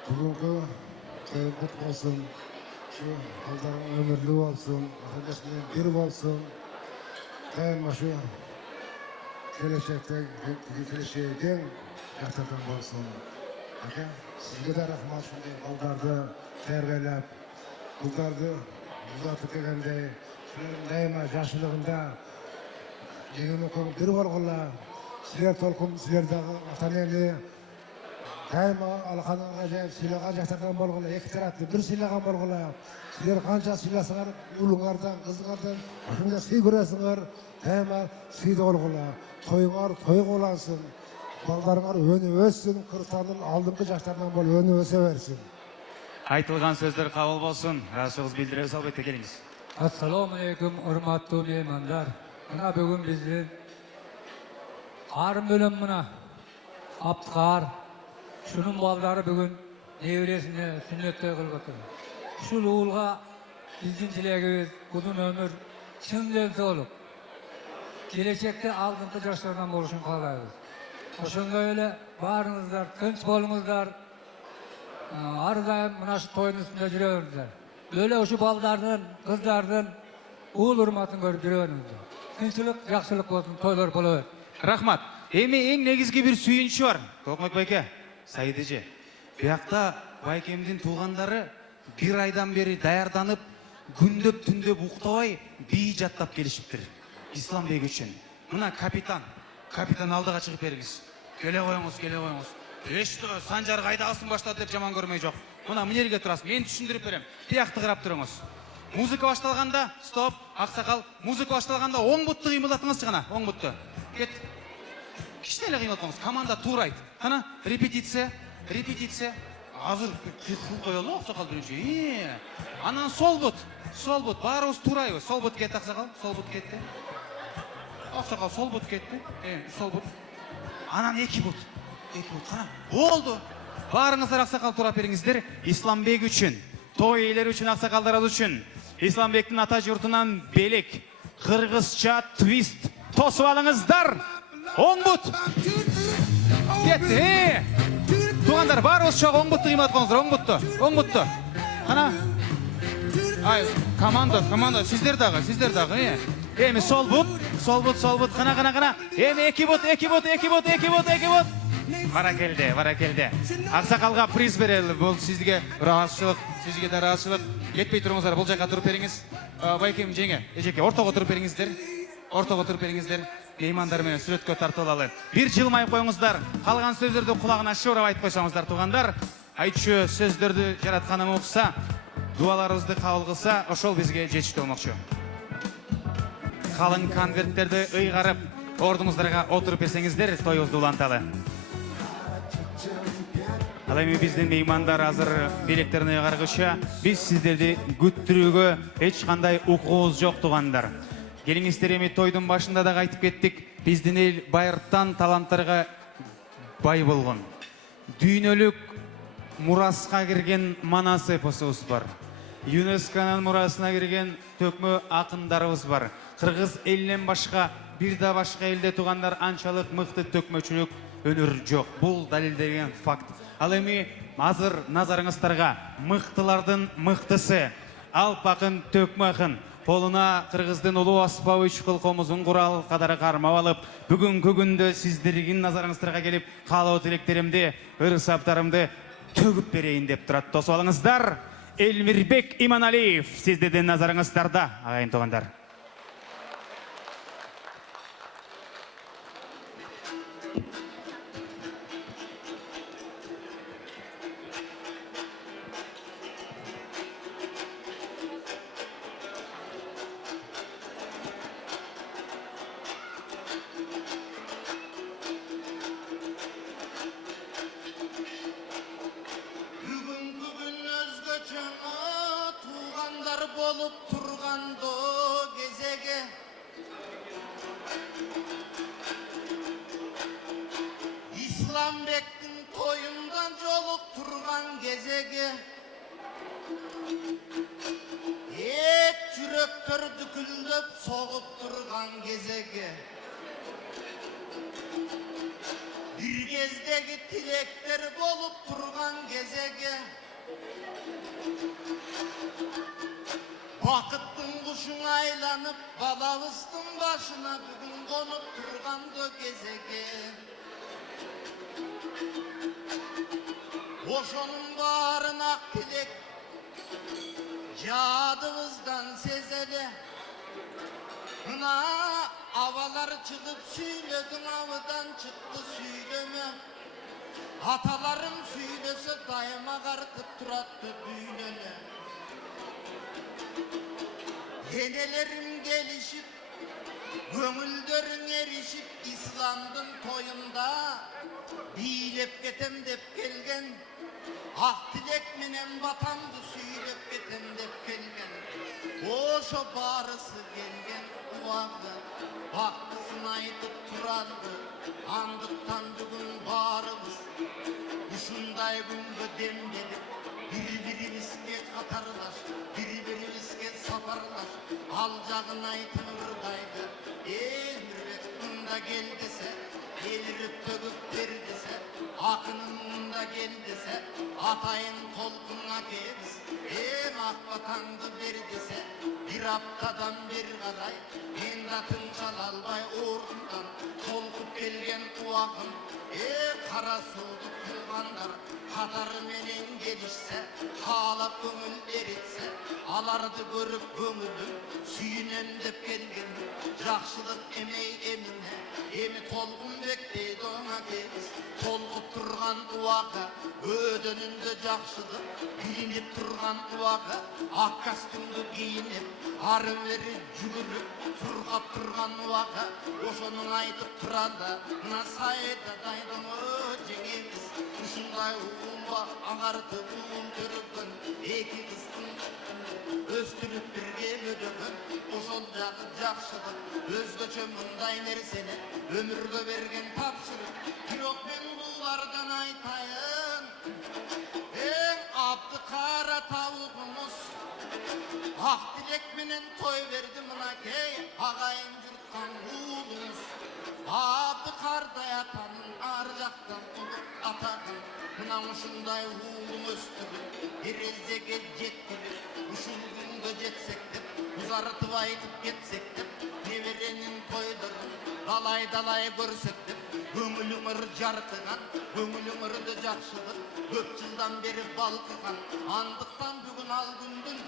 bugünkü kıymet olsun, şu haldarın ömürlü olsun, arkadaşların bir olsun, daima şu geleceğden yaktadan olsun. Sizge de rahmat şimdi haldardı terbiyelep, haldardı uzatıp gelende, daima yaşlılığında Yeni okul bir vargıla, sizler tolkum, sizler dağı ataneli, daima alkanın acayip silahı jaktardan bolgula, iki taraflı bir silahı bolgula, sizler kança silahsılar, ulunlardan, kızlardan, aşında siy göresiniz, daima siyde bolgula, toyuңар toy olansın, baldarыңар önü össün, kırsanın aldыңғы jaktardan bol önü öse versin. Айтылған сөздер қабыл болсын. Разышылығыз білдіре салбетте келіңіз. Assalamu alaikum, hurmatlı mehmanlar. Mına bugün bizden arım bölüm mına Abdikar şunun balları bugün nevresine sünnette kılgıtır. Şu uğulga bizden tilegiz uzun ömür çın dense olup gelecekte aldığınız yaşlardan oluşun kalayız. Oşunda öyle barınızlar, tınç bolunuzlar, arıdayım mına şu toyun üstünde jüröğünüzler. Böyle oşu ballardan, kızlardan uğul hurmatın görüp jüröğünüzler. Tinçlik, жақсылық болсын, тойлар бола бер. Рахмат. Эми эң негизги бир сүйүнчү бар. Толкунбек байке, Саид эже. Биякта байкемдин туугандары бир айдан бери даярданып, күндөп түндөп уктабай бий жаттап келишиптир. Исламбек үчүн. Мына капитан алдыга чыгып бериңиз. Келе коюңуз. Эшті Санжар кайдагысын баштады деп жаман көрмөй жок. Мына эмнеге турасыз? Мен түшүндүрүп берем. Биякты карап туруңуз. Музыка башталганда, стоп, аксакал, музыка башталганда оң бутты кыймылдатыңызчы гана, оң бутты. Кет. Кичине эле кыймылдатыңыз, команда туурайт. Кана, репетиция. Азыр кет коелу аксакал биринчи. Анан сол бут, баарыбыз туурайбыз. Сол бут кетти аксакал, сол бут кетти. Аксакал сол бут кетти. Сол бут. Анан эки бут, кана. Болду. Баарыңыздар аксакал турап бериңиздер. Исламбек үчүн, той ээлери үчүн, аксакалдарыбыз үчүн. Исламбектин ата журтунан белек, кыргызча твист тосуп алыңыздар. Оң бут. Кетти. Туугандар, баарыбыз чоң оң бутту кыймат коңуздар, оң бутту. Кана. Ай, команда, сиздер дагы. Эми сол бут, кана. Эми эки бут. Баракелде. Аксакалга приз берели. Бул сизге ыраазычылык, сизге да ыраазычылык. Кетпей туруңуздар, бул жака туруп бериңиз. Байкем жеңе, эжеке ортого туруп бериңиздер. Меймандар менен сүрөткө тартып алалы. Бир жылмайып коюңуздар. Калган сөздөрдү кулагына шоурап айтып койсоңуздар туугандар. Айтчу сөздөрдү жаратканым укса, дуаларыбызды кабыл кылса, ошол бизге жетиштүү болмокчу. Калың конверттерди ыйгарып, ордуңуздарга отуруп берсеңиздер, тоюбузду уланталы. Ал эми биздин меймандар азыр белектерин ыйгаргыча, биз сиздерди күттүрүүгө эч кандай укугубуз жок туугандар. Келиңиздер, эми тойдун башында да айтып кеттик, биздин эл байырттан таланттарга бай болгон. Дүйнөлүк мураска кирген Манас эпосубуз бар. ЮНЕСКОнун мурасына кирген төкмө акындарыбыз бар. Кыргыз элинен башка, бир да башка элде туугандар анчалык мыкты төкмөчүлүк өнөр жок. Бул далилденген факт. Ал эми азыр назарыңыздарга мыктылардын мыктысы, Алпакын төкмө акын, Полуна Кыргыздын улуу Аспабыч кылкомузун курал кадары кармап алып, бүгүнкү күндө сиздердин назарыңыздарга келип, каалоо тилектеримди, ырсаптарымды төгүп берейин деп турат. Тосуп алыңыздар. Элмирбек Иманалиев, сиздердин назарыңыздарда, агайын тугандар. Бүгүнкү күн өзгөчө туугандар болуп тургандо кезеге Исламбектин тоюндан жолук турган кезеге жүрөктөр дүкүлдөп согуп турган кезеге бир кездеги тилектер болуп турган кезеге бакыттын кушуң айланып балабыздын башына бүгүн конуп тургандо кезеге ошонун баарын ак тилек жадыбыздан сезеле мына абалар чыгып сүйлөдүң абыдан чыкты сүйлөмө аталарым сүйлөсө дайыма картып туратты дүйнөнө энелерим келишип көңүлдөрүң эришип исламдын тоюнда бийлеп кетем деп келген ак тилек менен батамды сүйлөп кетем деп келген ошо баарысы келген убагы бактысын айтып турарды андыктан бүгүн баарыбыз ушундай күнгө демделип бири бирибизге катарлаш бири бирибизге сапарлаш ал жагын айтып ыргайды Элмирбек мында кел десе элирип төгүп бер десе акынын мында кел десе атайын толкун акебиз ак батаңды бер десе бир аптадан бери карай мен да тынчала албай ордундан толкуп келген убагым кара сууду туугандар катары менен келишсе каалап көңүл эритсе аларды көрүп көңүлүм сүйүнөм деп келген жакшылык эмей эмине эми толкунбек дейт акебиз толкуп турган убага өдөнүндө жакшылык билинип турган убага ак костюмду кийинип ары бери жүгүрүп тургап турган убага ошону айтып турада мына сайда дайдыңы жеңебиз ушундай уулба агартып уул көргөн эки кыздын өстүрүп бирге бөлөгөн ошол жагы жакшылык өзгөчө мындай нерсени өмүргө берген тапшырык бирок мен уулардан айтайын эң Абдыкара табыгыбыз ак тилек менен той берди мынакей агайын журткан уулубуз Абдыкардай атанын ар жактан улук атагын мына ушундай уулум өстүрүп эрезеге жеткирип ушул күнгө жетсек деп узартып айтып кетсек деп неберенин тойлорун далай көрсөк деп көңүлүң ыр жаркыган көңүлүң ырды жакшылык көп жылдан бери балкыган андыктан бүгүн ал күндүн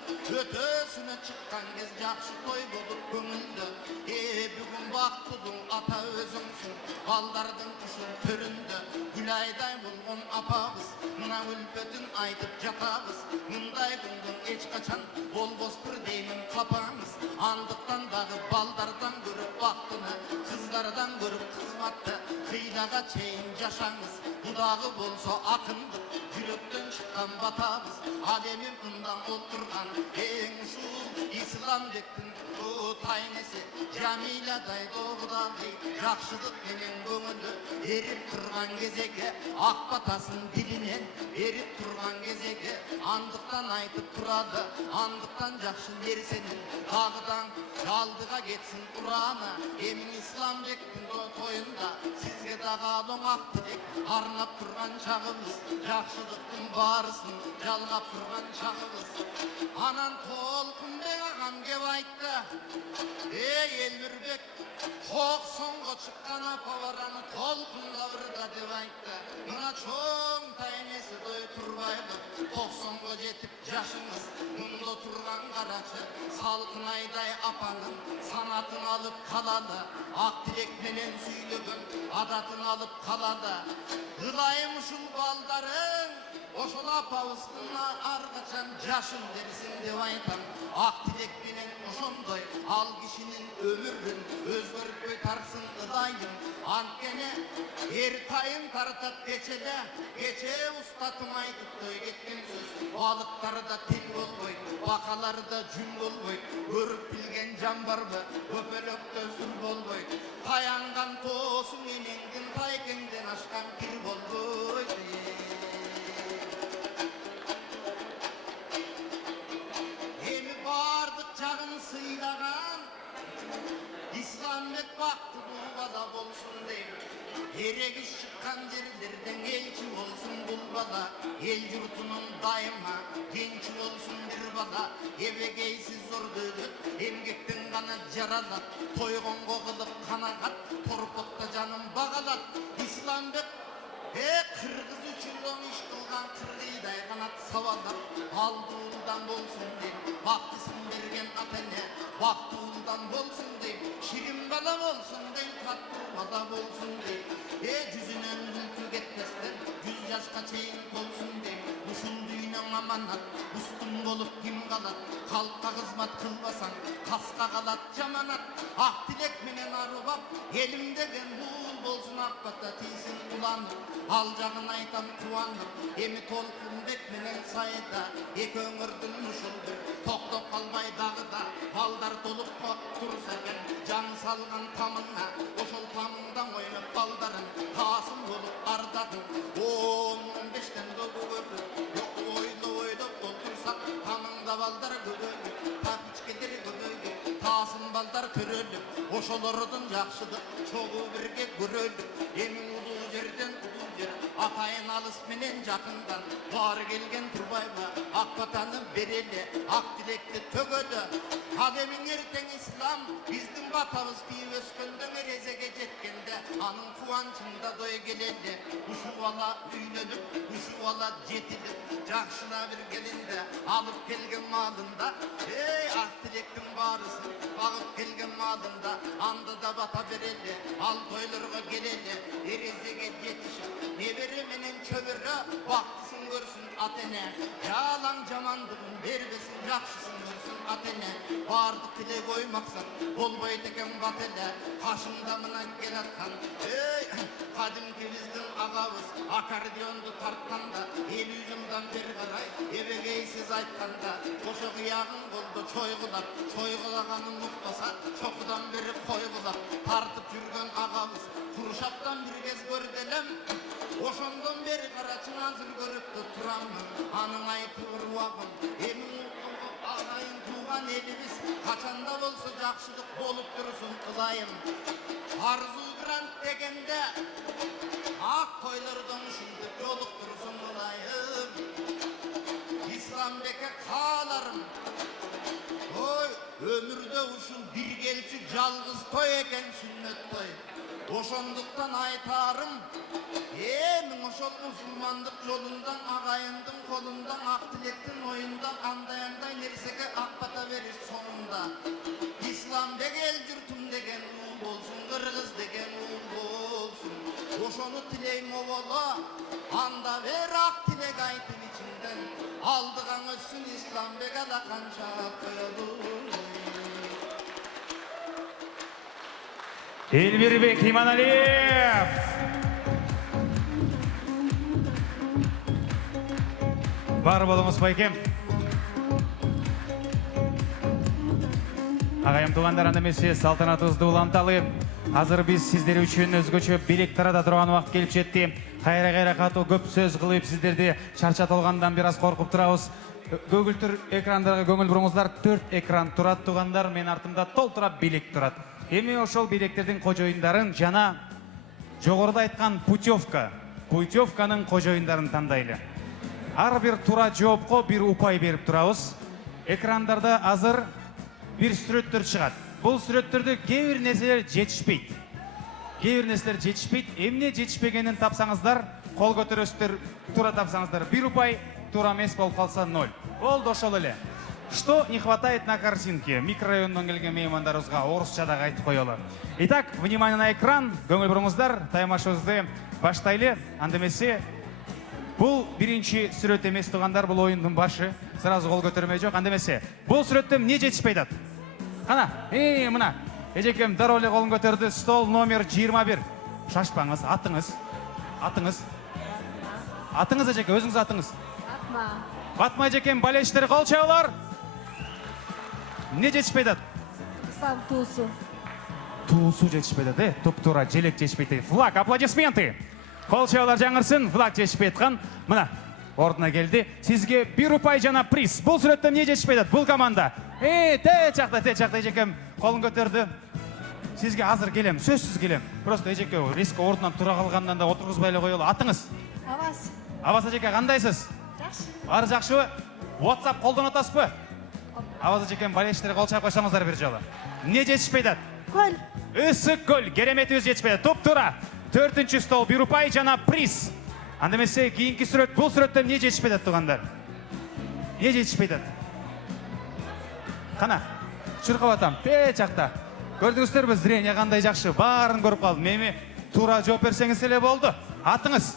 өтөсүнө чыккан кез жакшы той болуп көңүлдө бүгүн бактылуу ата өзүңсүң балдардын ушул төрүндө гүлайдай болгон апабыз мына үлпөтүн айтып жатабыз мындай күндүн эч качан болбостур деймин капаңыз андыктан дагы балдардан көрүп бактыны кыздардан көрүп кызматты кыйлага чейин жашаңыз будагы болсо акындык жүрөктөн чыккан батабыз ал эми мындан отурган эң ушул Исламбектин тайнеси Жамиладай догдагы жакшылык менен көңүлү эрип турган кезеге ак батасын дилинен эрип турган кезеге андыктан айтып турады андыктан жакшы нерсенин дагыдан алдыга кетсин ураны эми Исламбектин тоюнда сизге дагы алоң ак тилек арнап турган чагыбыз жакшылыктын баарысын жалгап турган чагыбыз анан Толкунбек агам кеп айтты Элмирбек 90го чыккан апа бар аны толкунда ырда деп айтты мына чоң тайнеси той турбайлы 90го жетip жашыңыз мұнда тұрған қарашы салқын айдай апаның санатын алып қалады ақ тілекменен сөйлеген адатын алып қалады ылайым ұшыл балдарың ошол апабыздын аркачан жашын берсин деп айтам ак тилекменен ошондой ал кишинин өмүрүн өзгөртпөй тарсын ылайым анткени эртайын тартат кечеде кече устатым айтып той кеткен сөз балыктарда тил болбойт бакаларда жүн болбойт көрүп билген жан барбы көпөлөктө сүр болбойт таянган тоосуң энеңдин тайкеңден ашкан кир болбойт Çağın sıylagan İslamet baktılığı bala bolsun deyip Eregi çıkan yerlerden elçi olsun bul bala El yurtunun daima gençi olsun bir bala Ebegeysiz zorluğu emgekten kana jaralat Toygon koğulup kanagat Torpokta canım bağalat İslamet Kırgız üçün iş kılgan kırgıyday kanat savallar Aldığından bolsun deyip Vaktisin bergen atene Vaktuğundan bolsun deyip Şirin bala bolsun deyip Tatlı bala bolsun deyip Cüzünen ülkü getmezden 100 yaşka çeyin olsun deyip Uşun düğünen amanat Ustun bolup kim kalat Kalka hizmet kılbasan Kaska kalat camanat Ah dilek menen arubap Elimde ben buğul bolsun akbata tiysin ulanıp Alacağın aytan kuanıp Emi tolkun bekmenen sayda Ek öngürdün uşuldu Toktok kalmay dağıda Baldar dolup kok tursa ben Can salgan tamına Oşol tamından oynap baldarın Tasım bolup ardadın 15'ten dogu gördü Yok oylu doldursak Tamında baldar göbögü Tapiç gelir göbögü Tasım baldar törölüp Oşolordun jakşıdık Çoğu birge görölüp Emin ulu yerden Atayın alыс menen jakından Var gelgen turbayma Akbatanı bereli Ak dilekti tögödü Kademin erten İslam Bizdin batabız bir öskündün erezege jetkende Anın kuvancında doy geleli Uşu vala üynönüp Uşu vala jetilip Jakşına bir gelinde Alıp gelgen malında Ey ak dilektin barısın Bağıp gelgen malında Andı da bata bereli Al toylarga geleli Erezege jetişip Neberi menen köbürü Baktısın görsün atene Yalan camandığın berbesin Jakşısın görsün atene Bardık dile koymaksın Bolboy teken batele Kaşımda mınan gel atkan Ey kadimki bizdin ağabız Akardiyondu tartkanda 50 yıldan beri karay Ebegeysiz aytkanda Koşu kıyağın oldu çoygulap Çoygulaganın muhtasa Çokudan beri koygulap Tartıp yürgen ağabız Kuruşaptan bir kez gördelem Oşondan beri karaçın hazır görüp de turamın Anın ayıpı urvağın Emin ağayın tuğan elimiz Kaçanda bolsa jakşılık bolup dursun kılayım Arzu grant degende Ak toylardan uşunduk yoluk dursun kılayım İslam'daki kağalarım Oy ömürde uşun bir gelçi жалгыз toy eken sünnet toy Oşonduktan aytarım Emin oşol musulmandık yolundan Ağayındın kolundan Ak tilektin oyundan Andayanday nerseke akbata verir sonunda İslam degel yurtum degen uğul olsun Kırgız degen uğul olsun Oşonu tileyim ovala Anda ver ak tilek aytın içinden Aldığan ölsün İslam begala kanca koyulur Elbirbek İmanaliyev. Бар болыңыз байкем. Ағайым туғандар әндемесе салтанатыңызды уланталы. Азыр біз сіздер үшін өзгөчө билек тарада тұрған уақыт келіп жетті. Қайра қату көп сөз қылып сіздерді шаршат олғандан біраз қорқып тұрауыз. Көгілтір экрандарға көңіл бұрыңыздар 4 экран тұрат туғандар, мен артымда толтыра билек тұрат. Эми ошол билектердин кожоюндарын жана жогоруда айткан путевканын кожоюндарын тандайлы. Ар бир туура жоопко бир упай берип турабыз. Экрандарда азыр бир сүрөттөр чыгат. Бул сүрөттөрдө кээ бир нерселер жетишпейт. Эмне жетишпегенин тапсаңыздар, кол көтөрөсүздөр, туура тапсаңыздар 1 упай, туура эмес болуп калса 0. Болды, ошол эле. Что не хватает на картинке? Микрорайондан келген меймандарыбызга орусча да айтып коелу. Итак, внимание на экран. Көңүл буруңуздар, таймашыбызды баштайлы. Анда эмесе бул биринчи сүрөт эмес тугандар, бул оюндун башы. Сразу кол көтөрмөй жок. Анда эмесе бул сүрөттө эмне жетишпей атат? Кана, мына эжекем дароо эле колун көтөрдү. Стол номер 21. Шашпаңыз, атыңыз. Атыңыз эжеке, өзүңүз атыңыз. Батма эжекем, балештер кол чабуулар. Не жетишпей атат? туусу. Туусу жетишпей атат, туп-туура желек жетишпей атат. Флаг, аплодисменты. Кол чабуулар жаңырсын, флаг жетишпей аткан. Мына ордуна келди. Сизге 1 упай жана приз. Бул сүрөттө эмне жетишпей атат? Бул команда. Те жакта эжекем колун көтөрдү. Сизге азыр келем, сөзсүз келем. Просто эжеке риск ордунан тура калгандан да отургузбай эле коелу. Атыңыз? Абас. Абас эжеке, кандайсыз? Жакшы. Баары жакшыбы? WhatsApp колдонуп атасызбы? Абас эжекем, балештер кол чаап койсоңуздар бир жолу. Эмне жетишпей атат? Көл. Ысык көл, кереметибиз жетишпей атат. Туп-туура. 4-чү стол 1 упай жана приз. Анда эмесе кийинки сүрөт, бул сүрөттө эмне жетишпей атат тугандар? Эмне жетишпей атат? Кана, чуркап атам, те жакта. Көрдүңүздөрбү, зрение кандай жакшы, баарын көрүп калдым. Эми туура жооп берсеңиз эле болду. Атыңыз?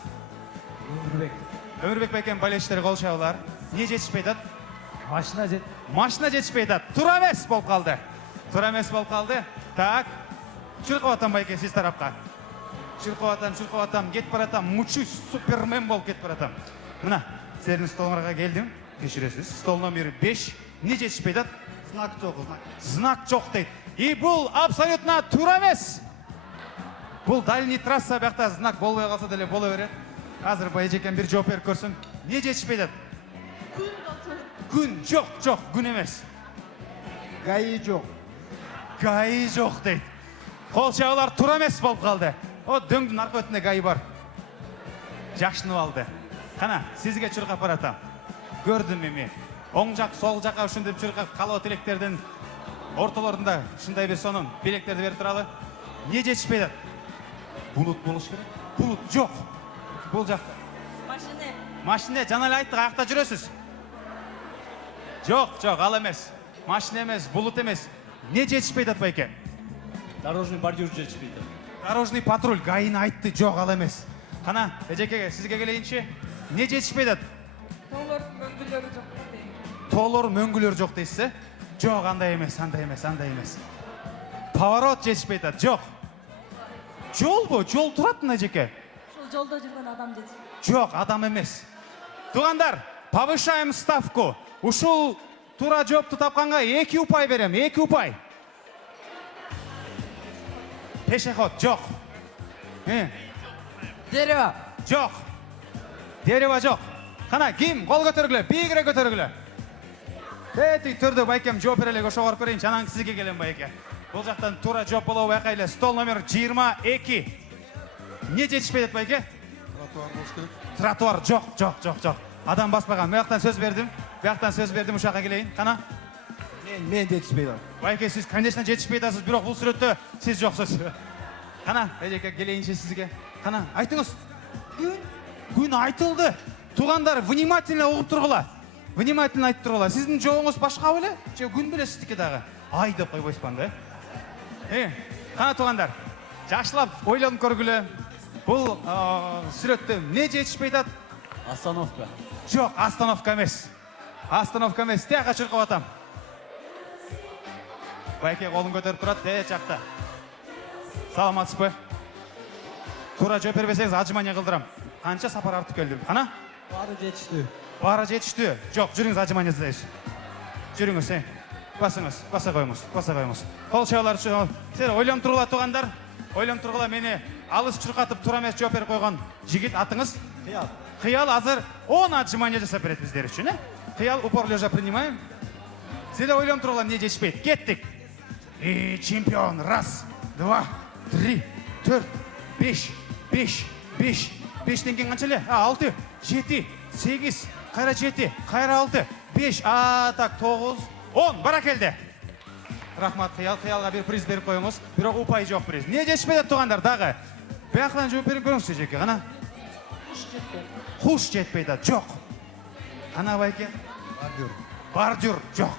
Өмүрбек байкем, балештер кол чабуулар. Эмне жетишпей атат? Машина жетишпей атат. Туура эмес болуп калды. Так. Чуркап атам байке, сиз тарапка. Чуркап атам, кетип баратам. Мучусь, супермен болуп кетип баратам. Мына, силердин столуңарга келдим. Кечиресиз. Стол номер 5. Эмне жетишпей атат? Знак жок. Знак жок дейт. И бул абсолютно туура эмес. Бул дальний трасса, биякта знак болбой калса деле боло берет. Азыр байжекем бир жооп берип көрсүн. Эмне жетишпей атат? Күн жок, күн эмес. Гаи жок Дейт. Кол чабуулар туура эмес болуп калды. О, дөңдүн арка бетинде гаи бар. Жакшынып алды. Кана, сизге чуркап баратам. Көрдүм эми. Оң жак, сол жакка ушинтип чуркап калоо тилектердин ортолорунда ушундай бир сонун билектерди берип туралы. Эмне жетишпей атат? Булут болуш керек. Булут жок. Бул жакта. Машина, жана эле айттык, аякта жүрөсүз. Жок, ал эмес. Машина эмес, булут эмес. Эмне жетишпей атат байке? Дорожный бордюр жетишпей атат. Дорожный патруль, гаини айтты, жок, ал эмес. Кана, эжекеге, сизге келейинчи. Эмне жетишпей атат? Тоолор мөңгүлөр жок дейсиз, Жок, андай эмес. Поворот жетишпей атат, жок. Жолбу, жол турат мына эжеке. Ушул жолдо жүргөн адам жетишпейт. Жок, адам эмес. Тугандар, повышаем ставку. Ушул тура жоопту тапканга 2 упай берем, 2 упай. Пешеход, жок. Дерево. Жок. Дерево жок. Кана, ким? Кол көтөргүлө, бийигирээк көтөргүлө. Тети түрдө байкем жооп берелик, ошого барып көрөйүнчү, анан сизге келем байке. Бул жактан туура жооп болобу байка эле. Стол номер 22. Эмне жетишпей атат байке? Тротуар жок. Адам баспаган. Буяктан сөз бердим. Ушул жака келейин. Кана? Мен жетишпей атам. Байке, сиз конечно жетишпей атасыз, бирок бул сүрөттө сиз жоксуз. Кана, эжеке келейинчи сизге. Кана, айтыңыз. Күн айтылды. Тугандар, внимательно угуп тургула. Внимательно айтып тургула. Сиздин жообуңуз башка беле? Же күн беле сиздики дагы? Ай деп койбойсузбан да? Кана тугандар, жакшылап ойлонуп көргүлө. Бул сүрөттө эмне жетишпей атат? Остановка. Жок, остановка эмес. Тияка чуркап атам. Байке колун көтөрүп турат, жакта. Саламатсызбы? Туура жооп бербесеңиз ажымания кылдырам. Канча сапар артып келдим. Кана? Баары жетиштүү. Жок, жүрүңүз, ажымания издейбиз. Жүрүңүз, баса коюңуз. Кол чабуулар, силер ойлонуп тургула тугандар. Мени алыс чуркатып туура эмес жооп берип койгон жигит, атыңыз? Кыял азыр 10 отжимания жасап берет биздер үчүн, Кыял, упор лежа принимаем. Силер ойлонуп тургула, эмне жетишпейт? Кеттик. Чемпион. 1, 2, 3, 4, 5. 5 канча эле? 6, 7, 8, кайра 7, кайра 6, 5, так, 9, 10, баракелде. Рахмат, Кыялга бир приз берип коюңуз. Бирок упай жок приз. Эмне жетишпей атат тугандар дагы? Бияктан жооп берип көрүңүзчү жеке, кана? Хуш жетпей атат, жок. Кана байке, Бордюр жоқ.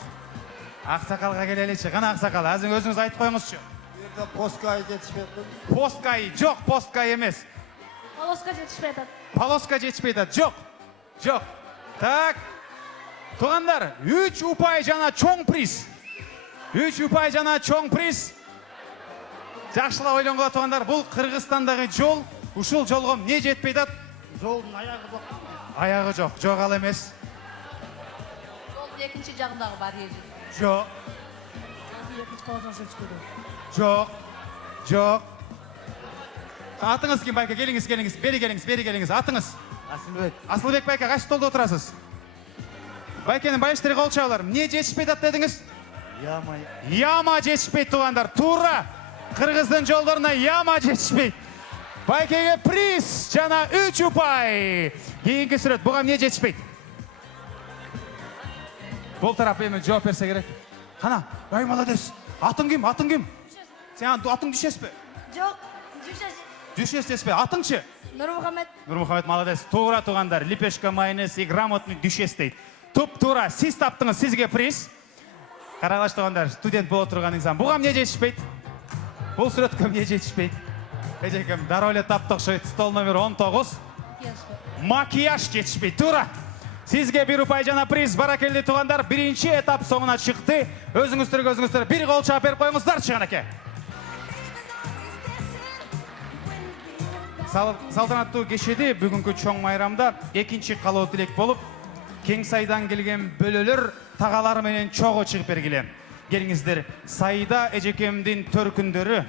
Ақсақалға келелечі. Қана ақсақал, өзіңіз айтып қойыңызшы. Посткай жетишпейт. Посткай жоқ, посткай емес. Полоска жетишпей атат. Полоска жетишпей атат. Жоқ. Жоқ. Так. Туғандар, 3 ұпай жана чоң приз. 3 ұпай жана чоң приз. Жақшылап ойланғыла туғандар, бұл Қырғызстандағы жол. Ушул жолға не жетпей атат? Жолдун аягы жоқ. Аяғы жоқ, жоқ ал емес. Жолдун экинчи жагындагы барьер. Жоқ. Жоқ. Жоқ. Атыңыз кім байка? Келіңіз. Бері келіңіз. Атыңыз. Асылбек байка, қайсы столда отырасыз? Байкенің байыштыры қол чабылар. Не жетішпейді атты едіңіз? Яма жетішпейді туғандар. Тура. Қырғыздың жолдарына яма жетішпейді. Байкеге приз жана 3 ұпай. Кейінгі сүрет. Бұған не жетішпейді? Бұл тарап емен жауап берсе керек. Қана, ай молодец. Атың кім? Сен атың düşес пе? Жоқ, Düşес пе? Атыңшы? Нұрмұхамед молодец. Тура туғандар. Лепешка майонез и грамотный düşес дейді. Туп тура. Сіз таптыңыз, сізге приз. Қарағаш туғандар, студент болып тұрған инсан. Бұғам не жетішпейді? Бұл сүреткім не жетішпейді? Эжекем, дароле таптық шойт. Стол номер 19. Макияж жетішпейді. Тура. Сізге 1 ұпай жана приз. Баракелді туғандар, бірінші этап соңына шықты. Өзіңіздер. Bir қол чап беріп қойыңыздар шығанаке. Салтанаттуу кешеде бүгүнкү чоң майрамда экинчи калоо тилек болуп, Кең сайдан келген бөлөлөр тағалар менен чогуу чыгып бергиле. Келиңиздер, сайда эжекемдин төркүндөрү,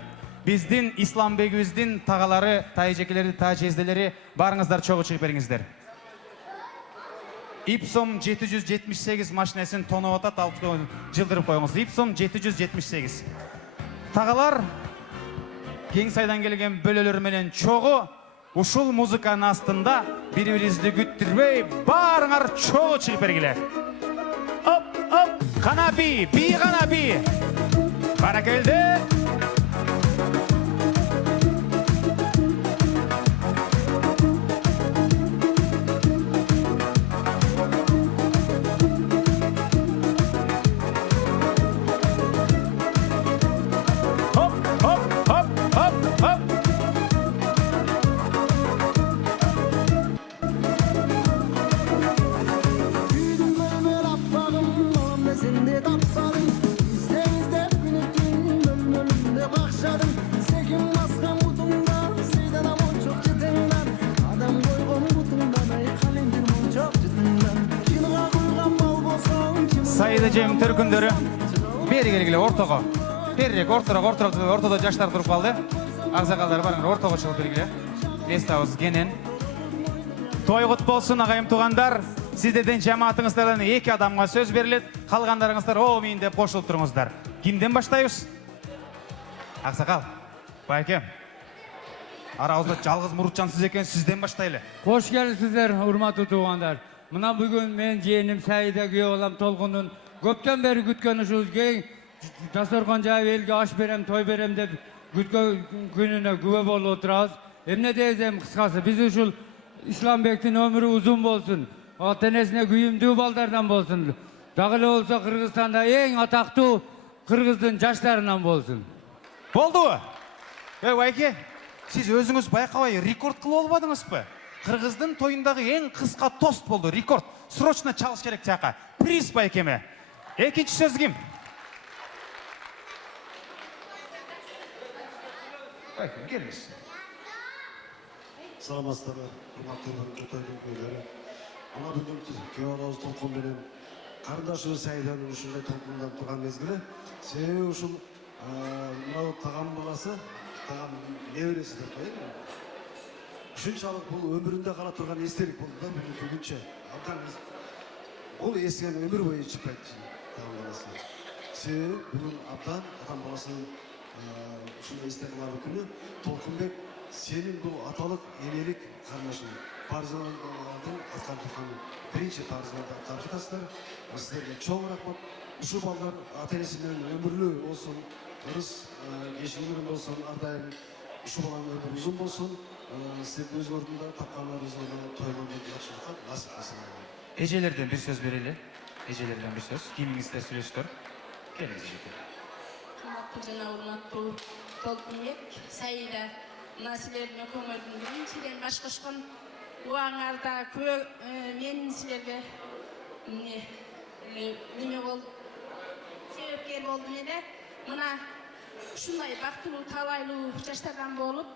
биздин Исламбегибиздин тағалары, тайжекелери, тажезделери барыңыздар чогуу чыгып бериңиздер. Ипсом 778 машинесин тоноп атат, жылдырып коюңуз. Ипсом 778. Тағалар Кең сайдан келген бөлөлөр менен чогуу ушул музыканын астында бири-бирибизди күттүрбөй барыңар чогуу чыгып бергиле. Оп, кана би, кана би. Баракелде. Сайда жем төркүндөрү бери келгиле ортого. Берирээк ортодо жаштар туруп калды. Аксакалдар барыңар ортого чыгып бергиле. Местабыз кенен. Той кут болсун агайым туугандар. Сиздерден жамаатыңыздардан 2 адамга сөз берилет. Калгандарыңыздар оомин деп кошулуп туруңуздар. Кимден баштайбыз? Аксакал, байкем. Арабызда жалгыз мурутчан сиз экен, сизден баштайлы. Кош келипсиздер, урматтуу туугандар. Мына бүгүн мен жээним Саида күйөө балам Толкундун көптөн бери күткөн ушул кең дасторкон жайып элге аш берем, той берем деп күткөн күнүнө күбө болуп отурабыз. Эмне десем кыскасы, биз ушул Исламбектин өмүрү узун болсун, ата-энесине күйүмдүү балдардан болсун. Дагы эле болсо Кыргызстанда эң атактуу кыргыздын жаштарынан болсун. Болдубу? Байке, сиз өзүңүз байкабай рекорд кылып албадыңызбы? Кыргыздын тоюндагы эң кыска тост болду, рекорд. Срочно чалыш керек тияка. Приз байкеме. Экинчи сөз ким? Байке, келиңиз. Саламатсыздарбы, урматтуу көтөргөнлөр. Ана бүгүн күйөө балабыз Толкун менен карындашыбыз Саиданын ушундай толкунда турган мезгили. Себеби ушул мына тагам баласы, тагам небереси деп коелу. Ушунчалык бул өмүрүндө кала турган эстелик болду да бүгүнкү күнчө. Абдан бул эстен өмүр бою чыкпайт. Тагам баласы. Себеби бүгүн абдан адам баласынын ушундай эстен калар күнү. Толкунбек, сенин бул аталык энелик карындашың. Парызыңардын аткан турган биринчи парызыңарды аткарып жатасыздар. Сиздерге чоң рахмат. Ушул балдар ата-энеси менен өмүрлүү болсун, ырыс кечирүүрүн болсун, ар дайым ушул баланын өмүрү узун болсун. Сиздердин өз ордунда тапкандарыңызга тойлорду жакшылыкка насип кылсын. Эжелерден бир сөз берели. эжелерден бир сөз кимиңиздер сүйлөшүтөр келиңиз Эжеке. Кымбаттуу жана урматтуу Толкунбек, Саида, мына силердин өкмөттүн биринчиден баш кошкон убаңарда күбө мен силерге неме болду, себепкер болдум эле. Мына ушундай бактылуу талайлуу жаштардан болуп,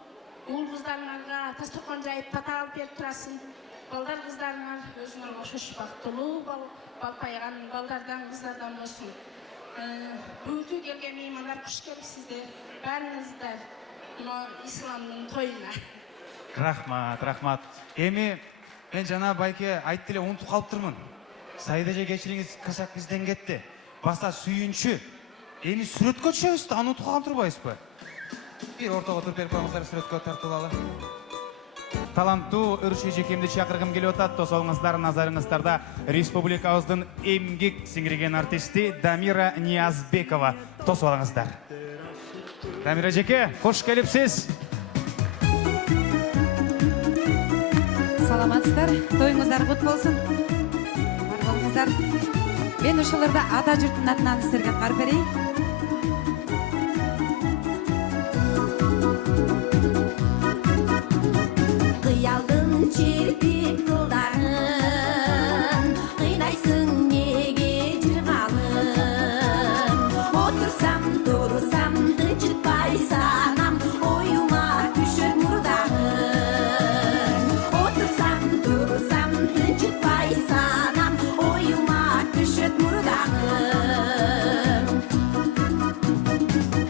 уул кыздарыңарга дасторкон жайып тата алып берип турасың. Балдар кыздарыңар өзүңөр окшош бактылуу балпайган балдардан кыздардан болсун. Бүгүнкү келген меймандар куш келипсиздер. Баарыңыздар исламдын тоюна. Рахмат. Эми мен жана байке айтты эле унутуп калыптырмын. Саида эже кечириңиз, качак бизден кетти. Баса сүйүнчү. Эми сүрөткө түшөбүз да, аны унутуп калып турбайбызбы? Бир ортого туруп берип коюңуздар, сүрөткө тартылалы. Таланттуу Өрүш эжекемди чакыргым келип атат. Тосолуңуздар, назарыңыздарда республикабыздын эмгек сиңирген артисти Дамира Ниязбекова. Тосуп алыңыздар. Дамира эжеке, кош келипсиз. Саламатсыздар, тоюңуздар кут болсун. Бар болуңуздар. Мен ушуларда ата журттун атынан сиздерге кар берейин. Kıyaldın çirkin kılların, kıynaysın nege cırgalım. Otursam dursam tıncıtpaysanam, oyuma düşür murdağım. Otursam dursam tıncıtpaysanam, oyuma düşür murdağım.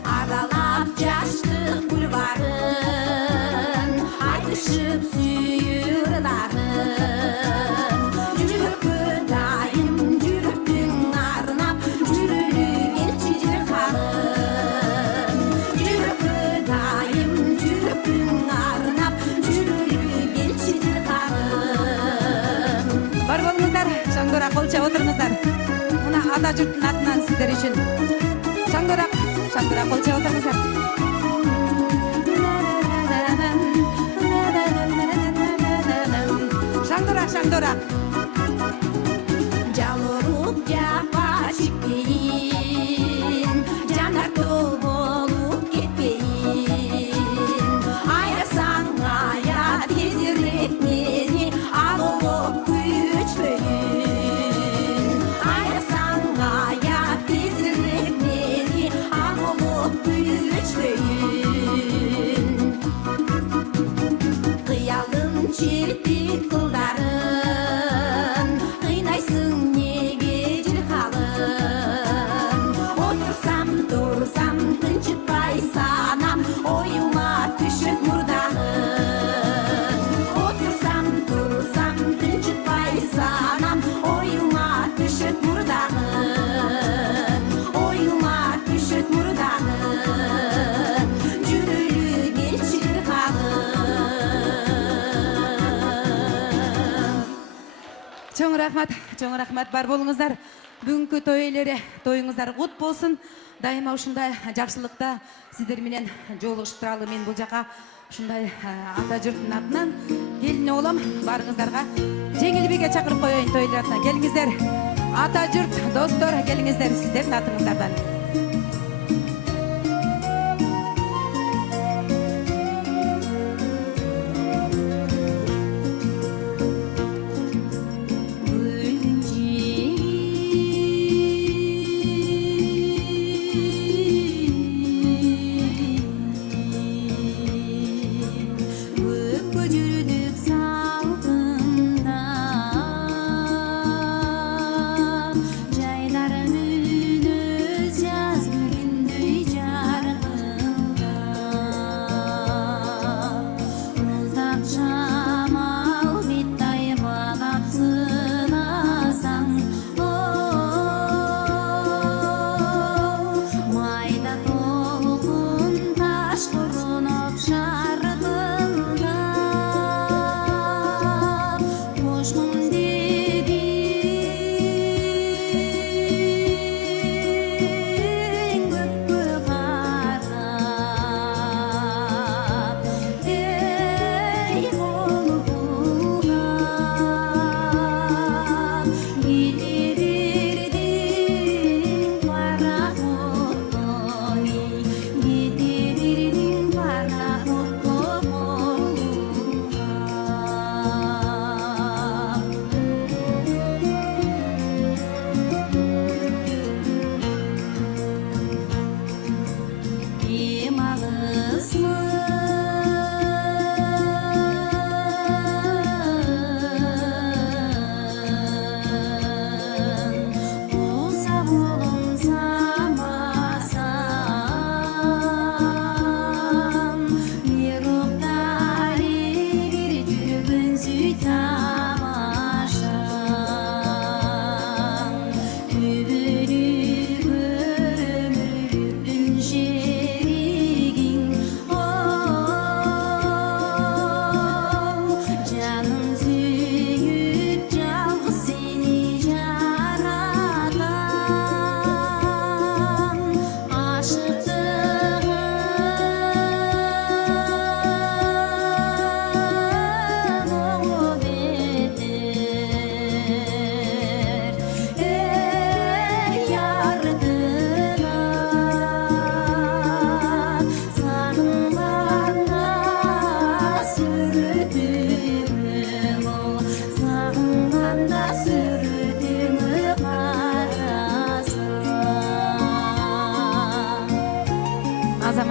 Aralap yaşlı bulvarın, aydışıp Kolça oturunuzlar. Buna ata jurttun atынан sizler için. Şangdorak kolça oturunuzlar. Şangdorak. Jaluruk japa şikpeyin, janar bolup ketpeyin. Ayasan aya tezirek meni alıp güçpeyin. Ayasan aya tezirek meni alıp güçpeyin. Kıyalım çirkin kılların, kıynaysın nege jirhalım. Otursam dursam tınçıtpaysanam, oyuma düşüp murdağım. Otursam dursam tınçıtpaysanam, oyuma düşüp murdağım. Oyuma düşüp murdağım. Jürülü gelçir Çoğun rahmat бар болуңуздар. Бүгүнкү той элери тоюңуздар кут болсун. Дайыма ушундай жакшылыкта сиздер менен жолугушуп туралы мен бул жака ушундай ата журттун атынан келин оолом барыңыздарга жеңилбекке чакырып коеюн той элерine. Келиңиздер. Ата журт, достор, келиңиздер сиздердин атыңыздардан. Jaylarım ünü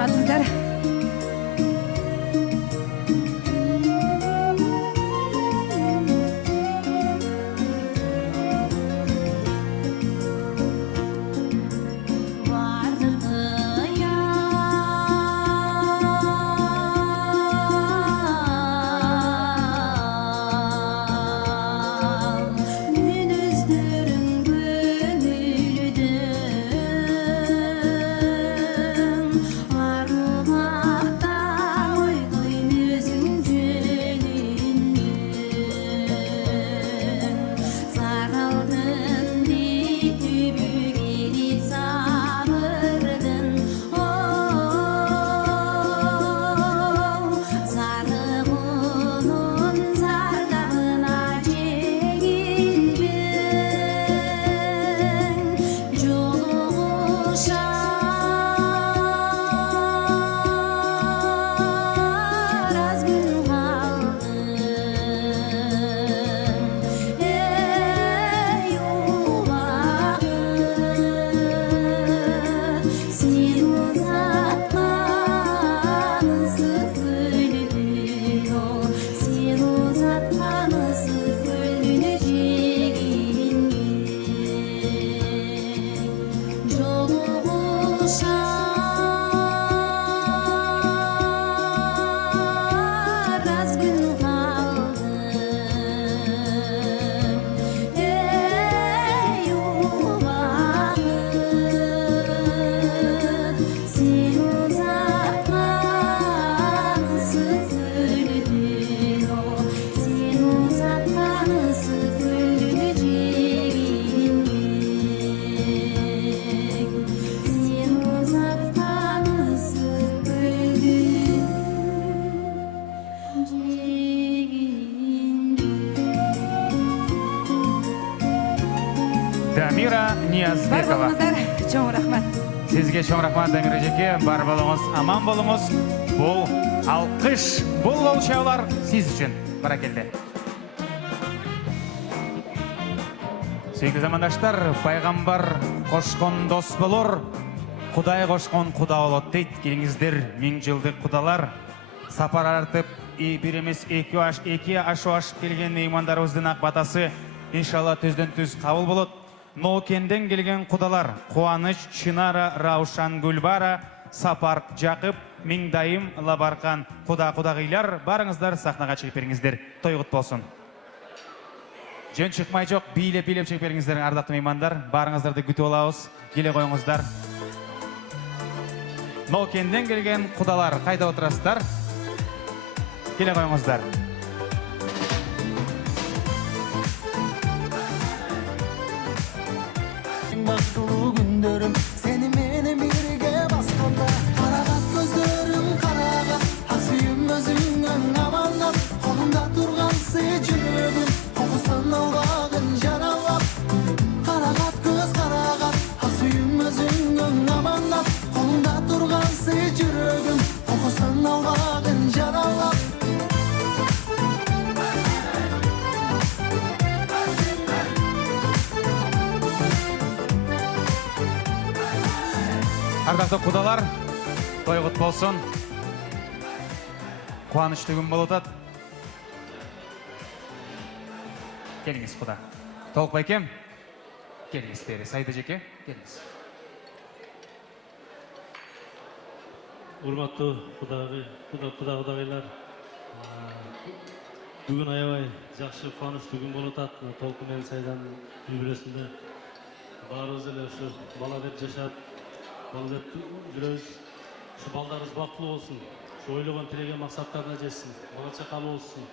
саламатсыздар. Дамира Бар Ниязбекова. болыңыздар, чоң рахмат. Сізге чоң рахмат, Дамира жеке. Бар болыңыз, аман болыңыз. Бұл алқыш, бұл олшаулар сіз үшін. Баракелді. Сүйікті замандаштар, пайғамбар қошқон дос болыр, Құдай қошқон құда олот дейді. Келіңіздер, мен жылдық құдалар. Сапар артып, бір емес екі ашу ашып келген имандарымыздың ақ батасы, иншалла түзден түз қабыл болот. Нокенден келген құдалар, Қуаныш, Чинара, Раушан, Гүлбара, Сапар, Жақып, Меңдайым, Лабарқан, құда-құдағилар, барыңыздар, сахнаға шығып беріңіздер, тойғыт болсын. Жөн шықмай жоқ, билеп-билеп шығып беріңіздер, ардақты меймандар, барыңыздарды күтіп алауыз, келе қойыңыздар. Нокенден келген құдалар, қайда отырасыздар? Келе қойыңыздар. Бактылуу күндөрүм сени менен бирге басканда, карагат көздөрүм карагат, ак сүйүм өзүңөн амандап, колумда турган сый жүрөгүм, кокусан албагын жаралап. Карагат көз карагат, ак сүйүм өзүңөн амандап, колумда турган сый жүрөгүм, кокусан албагын жаралап. Ардақты құдалар, тойғыт болсын. Қуанышты күн бол өтат. Келіңіз құда. Толықбай кем? Келіңіз бері. Сайды жеке? Келіңіз. Урматтуу құда-құдағилар, бүгін аябай жақсы қуанышты күн болып атат. Толқын мен Сайдан үлбіресінде барымыз эле ушу бала деп жашап, бала деп жүрөбүз. Ушу балдарыбыз бактылуу болсун, ушу ойлогон тилеген максаттарына жетсин, бала чакалуу болсун.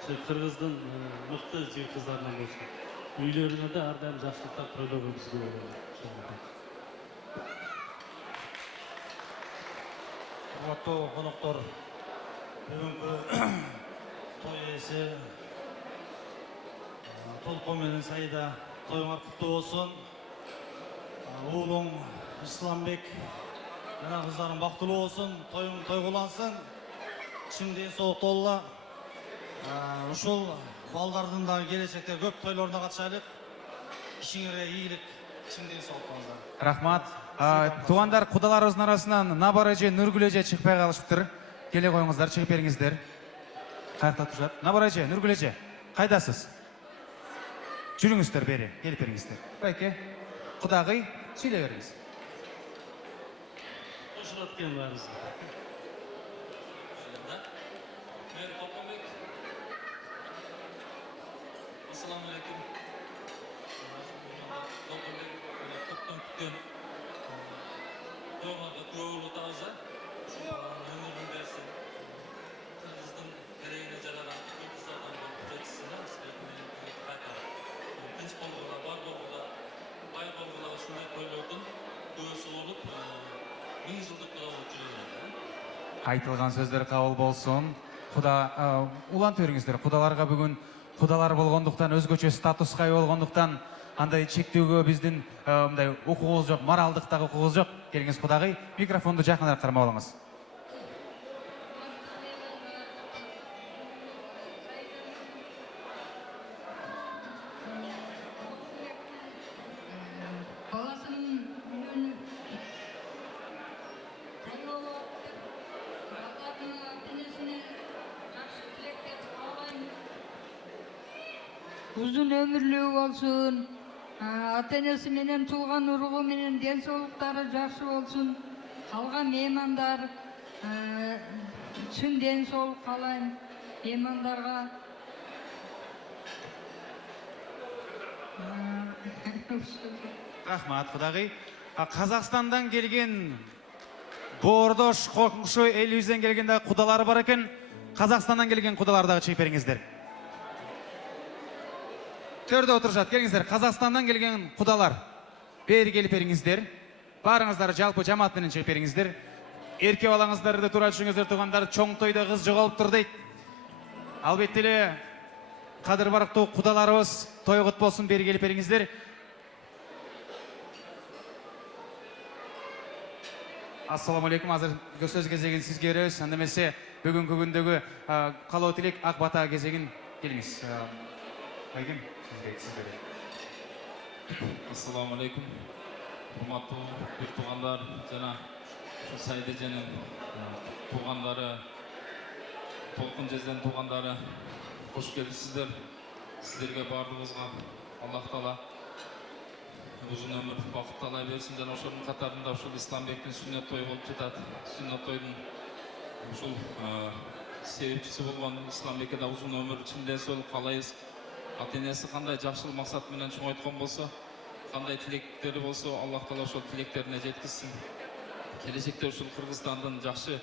Ушу Кыргыздын мыкты жигит кыздарынан болсун. Үйлөрүнө да ар дайым жакшылыктар тойлогон бизге. Урматтуу коноктор, бүгүнкү той ээси Толкон менен Сайда тоюңар куттуу болсун. Уулуң Исламбек жана кыздарың бактылуу болсун, тоюң тойгулансын. Чын денсаулык болла. Ушул балдардын да келечекте көп тойлоруна катышайлык. Ишиңерге ийгилик, чын денсаулык болуңуздар. Рахмат. Туғандар құдаларымыздың арасынан Набар эже, Нұргүл эже шықпай қалышыптыр. Келе қойыңыздар, шығып беріңіздер. Қайықта тұржат. Набар эже, Нұргүл эже, қайдасыз? Жүріңіздер бері, келіп беріңіздер. Байке, құдағый, сөйлей беріңіз. Қошыраткен барыңыз. Ассалаумағалейкум. Топтан күткен тойға көңіл отағыза. Өмірдің дәрсін. Қырғыздың керегіне жараған күндіздерden болып жетісіне. Тінç болғыла, бар болғыла, бай болғыла ұшындай тойлаудың көсі болып 1000 жылдық құда болып жүреді. Айтылған сөздер қабыл болсын. Улан төріңіздер, құдаларға бүгін құдалар болғандықтан, өзгөчө статусқа болғандықтан, андай чектеуге біздің оқуғыз жоқ, моралдықтағы оқуғыз жоқ. Келіңіз құдағый, микрофонды жақындар қарма олыңыз. Uzun ömürlüğü olsun, ata-enesi menен tuğan uruğu menен densoğluktары жақсы olsun, қалған меймандар, шын денсаулық қалайын меймандарға. Рахмат, құдағый. Қазақстандан келген Бордош, Қоқыңшы, Елюзден келгенде құдалары бар екен. Қазақстандан келген құдалардағы чек беріңіздер. Төрде отыржат, келіңіздер. Қазақстандан келген құдалар. Бері келіп беріңіздер. Барыңыздар жалпы жамаатпенен чек беріңіздер. Ерке балаңыздарды тура түшіңіздер, туғандар чоң тойда қыз жоғалып тұр дейді. Албеттеле қадыр барықты құдаларымыз той құт болсын, бері келіп беріңіздер. Ассаламалейкум, азыр сөз кезегін сізге өрөз. Андамесе бүгінгі күндегі қалау тілек Ақбата кезегін келіңіз. Айгын, сізге өрөз. Ассаламалейкум. Құрматты бір туғандар, жана Сайды женің туғандары, толқын жезден туғандары, қош келдісіздер. Сіздерге барлығызға Аллах Тағала uzun ömür, vakit talay versin. Жана ошонун катарында ушул Исламбектин сүннөт тою болуп жатат. Сүннөт тойдун ушул себепчиси болгон Исламбекке да uzun ömür, чын денсаулык каалайбыз. Ата-энеси кандай жакшылык максат менен чоңойткон болсо, кандай тилектери болсо, Аллах Таала ошол тилектерине жеткизсин. Келечекте ушул Кыргызстандын жакшы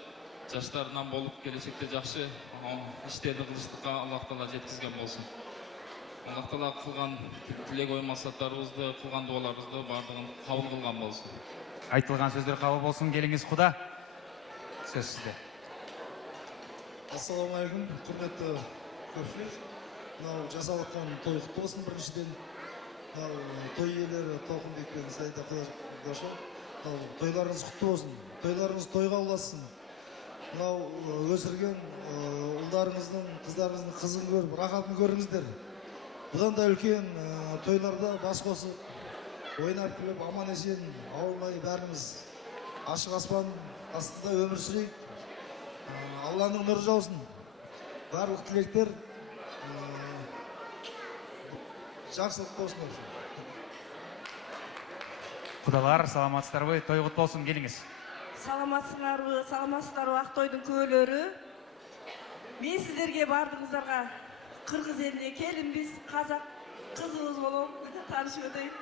жаштарынан болуп, келечекте жакшы иштерди кылыштыкка Аллах Таала жеткизген болсун. Аллах Таала кылган тилек ой максаттарыбызды, кылган дуаларыбызды бардыгын кабыл кылган болсун. Айтылған сөздер кабыл болсын. Келиңиз Куда. Сөз сизде. Ассаламалейкум, құрметті көпшілік. Мынау жасалған той құтты болсын біріншіден. Той иелері Толқынбек пен Сайда Құдашов. Тойларыңыз құтты болсын. Тойларыңыз тойға ұласын. Мынау өсірген ұлдарыңыздың, қыздарыңыздың қызын көріп, рахатын көріңіздер. Бұдан да үлкен тойларда бас қосып, ойнап күліп, аман есен, ауылмай бәріміз ашық аспан астында өмір сүрейік. Алланың нұры жаусын. Барлық тілектер жақсылық болсын. Құдалар, саламатсыздар ғой, той құт болсын, келіңіз. Саламатсыздар Ақтойдың көйлері. Мен сіздерге бардыңыздарға Қырғыз еліне келін біз, қазақ қызымыз болом, танышып өтейін.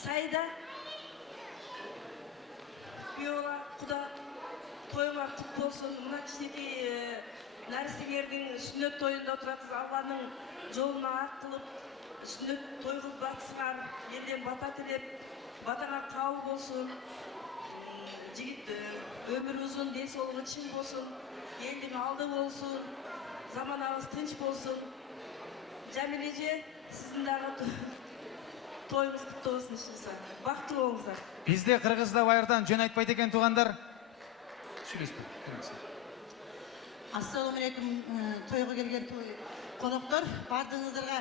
Сайда, күйеуға, құда, тойға құт болсын. Мына кішкентай нәрестелердің сүннет тойында отырасыз. Алланың жолына ақ қылып, сүннет той қылып батысқан, елден бата тілеп, батаға қабыл болсын. Жігіт өмір ұзын, денсаулығы шын болсын, елдің алды болсын, заманымыз тынч болсын. Жәмил эже, сіздің дағы тойыңыз құтты болсын ішінсі. Бақытты болыңыздар. Бізде Қырғызда байырдан жөн айтпайды екен туғандар. Ассаламалейкум, тойға келген қонақтар, бардыңыздарға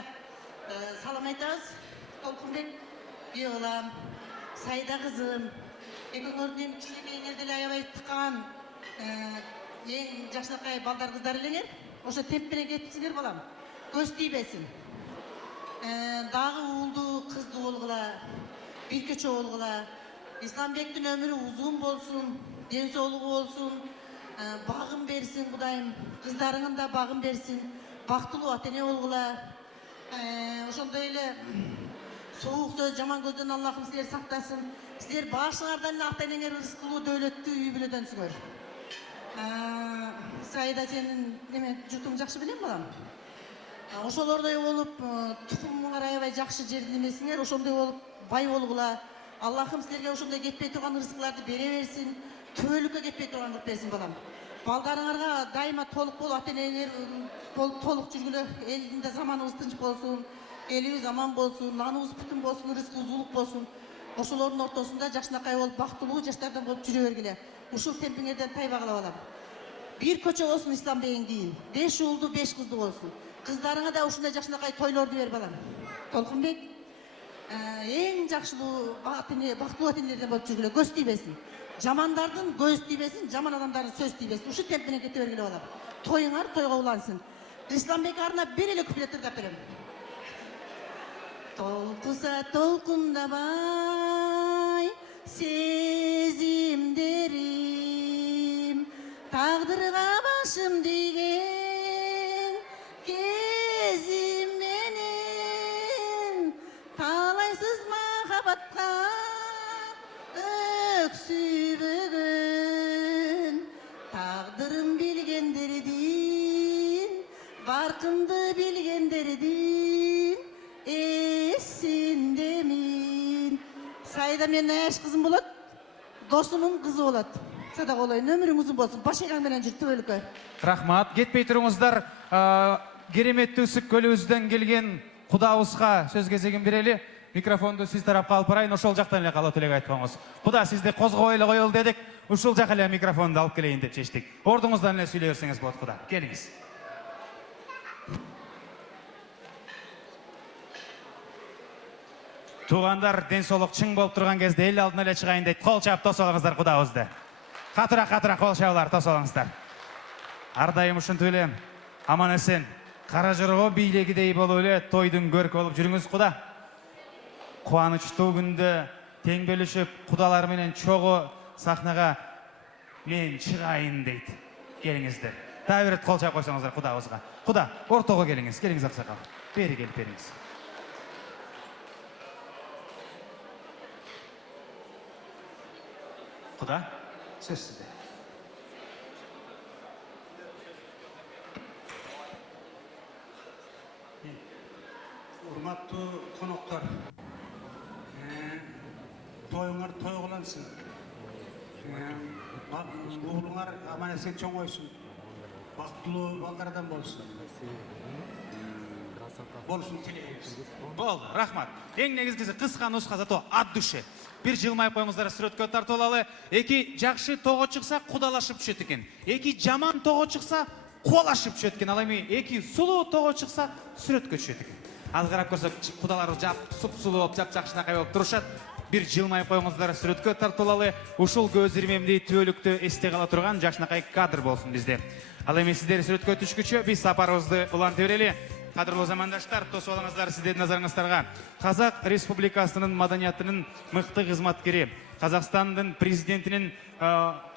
салам айтамыз. Толқынбек, Биғылам, Сайда кызым, экөөңөрдүн эми кичинекейиңер деле аябай тыккан эң жакшынакай балдар кыздар элеңер. Ошо темп менен кетипсиңер балам. Көз тийбесин. Дагы уулду, кызды болгула, бир көчө болгула. Исламбектин өмүрү узун болсун, ден соолугу болсун, багым берсин Кудайым, кыздарыңын да багым берсин, бактылуу ата-эне болгула. Ошондой эле суук сөз, жаман көздөн Аллахым силерди сактасын. Силер башыңардан эле ата-энеңер ырыскылуу, дөөлөттүү үй бүлөдөнсүңөр. Сайда сенин неме жутуң жакшы белем балам? Ошолордой болуп, тукумуңар аябай жакшы жердин эмесиңер, ошондой болуп бай болгула. Аллахым силерге ошондой кетпей турган ырыскыларды бере берсин, төөлүккө кетпей турган кылып берсин балам. Балдарыңарга дайыма толук болуп, ата-энелер болуп толук жүргүлө, элдин заманыбыз тынч болсун, элибиз аман болсун, наныбыз бүтүн болсун, рызкы узулук болсун. Ошолордун ортосунда жакшынакай болуп, бактылуу жаштардан болуп жүрө бергиле. Ушул темпиңерден тайбагыла балам. Бир көчө болсун Исламбегиң дейин. 5 уулду, 5 кызды болсун. Кыздарыңа да ушундай жакшынакай тойлорду бер балам. Толкунбек, эң жакшылуу бактылуу ата-энелерден болуп жүргүлө, көз тийбесин. Жамандардын көз тийбесин, жаман адамдардын сөз тийбесин. Ушул темп менен кете бергиле балам. Тоюңар тойго улансын. Исламбекке арнап бир эле куплет тыңдап берем. Толкуса толкундабай сезимдерим, тагдырга башым тийген кезим менен, талайсыз махабатка өксүбөгөн, тагдырым билгендердин, баркымды билгендердин эсиндемин. Сайда менин аяш кызым болот, досумун кызы болот. Сада колойн, өмүрүң узун болсун, башыган менен жүр төбөлүккө. Рахмат, кетпей туруңуздар. Кереметтүү Үсүк көлүбүздөн келген Кудабызга сөз кезегин берели. Микрофонду сиз тарапка алып барайын, ошол жактан эле калуу тилек айтпаңыз. Куда сизди козгой эле коелу дедик, ушул жака эле микрофонду алып келейин деп чечтик. Ордуңуздан эле сүйлөй берсеңиз болот, Куда. Келиңиз. Туугандар, ден соолук чың болуп турган кезде эл алдына эле чыгайын дейт. Кол чаап тосолуңуздар Кудабызды. Катыра кол чабуулар тосолуңуздар. Ар дайым ушинтип эле аман эсен, кара жорго бийлегидей болуп эле тойдун көркү болуп жүрүңүз Куда. Кубанычтуу күндө тең бөлүшүп, кудалар менен чогуу сахнага мен чыгайын дейт. Келиңиздер. Дагы бир кол чаап койсоңуздар Кудабызга. Куда, ортого келиңиз, келиңиз аксакал. Бери келип бериңиз. Куда? Сөз сизде. Урматтуу коноктор, тоюңар той кылынсын. Уулуңар аман эсен чоңойсун. Бактылуу балдардан болсун. Болушун тилейбиз. Болду, рахмат. Эң негизгиси кыска нуска зато от души. Бир жылмайып коюңуздар, сүрөткө тартып алалы. Эки жакшы того чыкса, кудалашып түшөт экен. Эки жаман того чыкса, куалашып түшөт экен. Ал эми эки сулуу того чыкса, сүрөткө түшөт экен. Ал карап көрсөк, кудалар суп-сулуу болуп, жакшынакай болуп турушат. Бир жылмайып коюңуздар, сүрөткө тартып алалы. Ушул көз ирмемди түбөлүктө эсте кала турган жакшынакай кадр болсун бизде. Ал эми сиздер сүрөткө түшкүчө биз сапарыбызды улантып берели. Кадырлуу замандаштар, тосуп алыңыздар сиздердин назарыңыздарга. Казак Республикасынын маданиятынын мыкты кызматкери, Казакстандын президентинин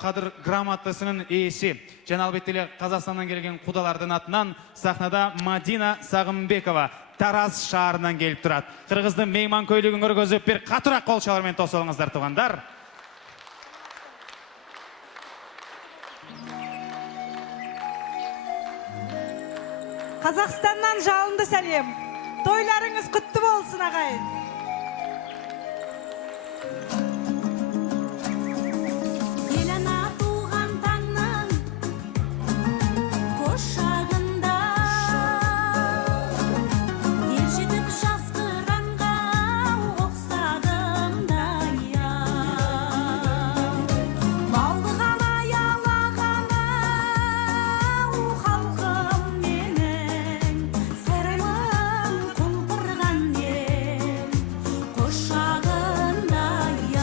кадыр грамотасынын ээси, жана албетте эле Казакстандан келген кудалардын атынан сахнада Мадина Сагымбекова Тараз шаарынан келип турат. Кыргыздын мейман көйлөгүн көргөзүп, бир катыраак кол чабуулар менен тосуп алыңыздар туугандар. Қазақстаннан жалынды сәлем. Тойларыңыз құтты болсын, ағайын. Елана туған таңның қошағында, ер жетіп жас қыранға ұқсадым да я. Балды ғана ялағаны халқым менің, сырымын құлпырған ел қошағында я.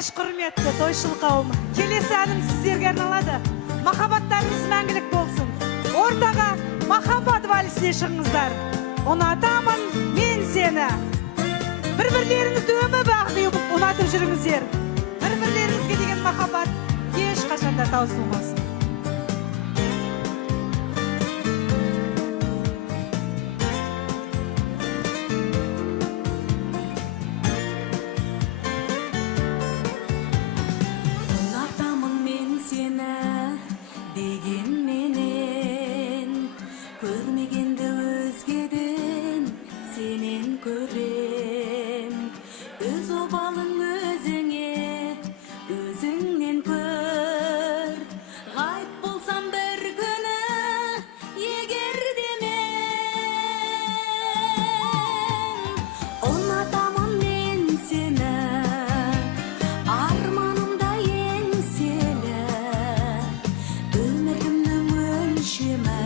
Еш құрметті тойшыл қауым, келесі әнім сіздерге арналады. Махаббаттарыңыз мәңгілік болсын. Ортаға махаббат вальсіне шығыңыздар. Ұнатамын мен сені. Бір-бірлеріңізді өмір бақи ұнатып жүріңіздер. Бір-бірлеріңізге деген махаббат еш қашанда таусылмасын. Ұнатамын мен сені деген менен, көрмегенді өзгеден сенен көрем. Өз обалың өзіңе, өзіңнен көр. Ғайып болсам бір күні, егер де мен ұнатамын мен сені, арманымда еңселі, өмірімнің өлшемі.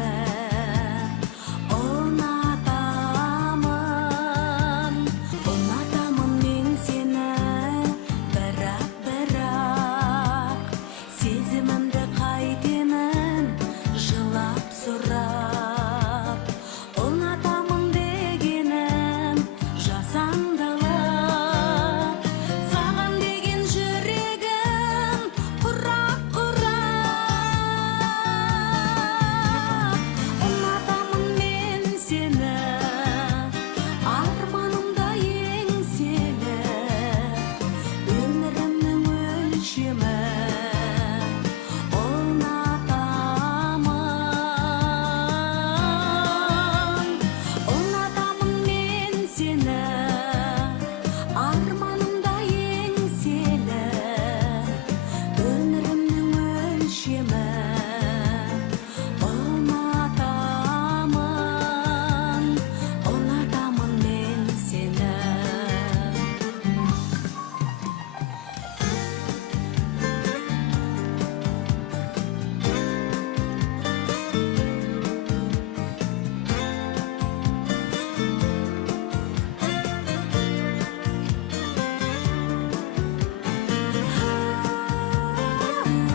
Ұнатамын мен сені, бірақ сезімімді қайтемін жылап сұрап. Ұнатамын дегенім жасаңдалап, саған деген жүрегім құрақ-құрақ. Ұнатамын мен сені, арманымда еңселі, өмірімнің өлшемі. Ұнатамын мен сені, арманымда еңселі, өмірімнің өлшемі. Ұнатамын мен сені.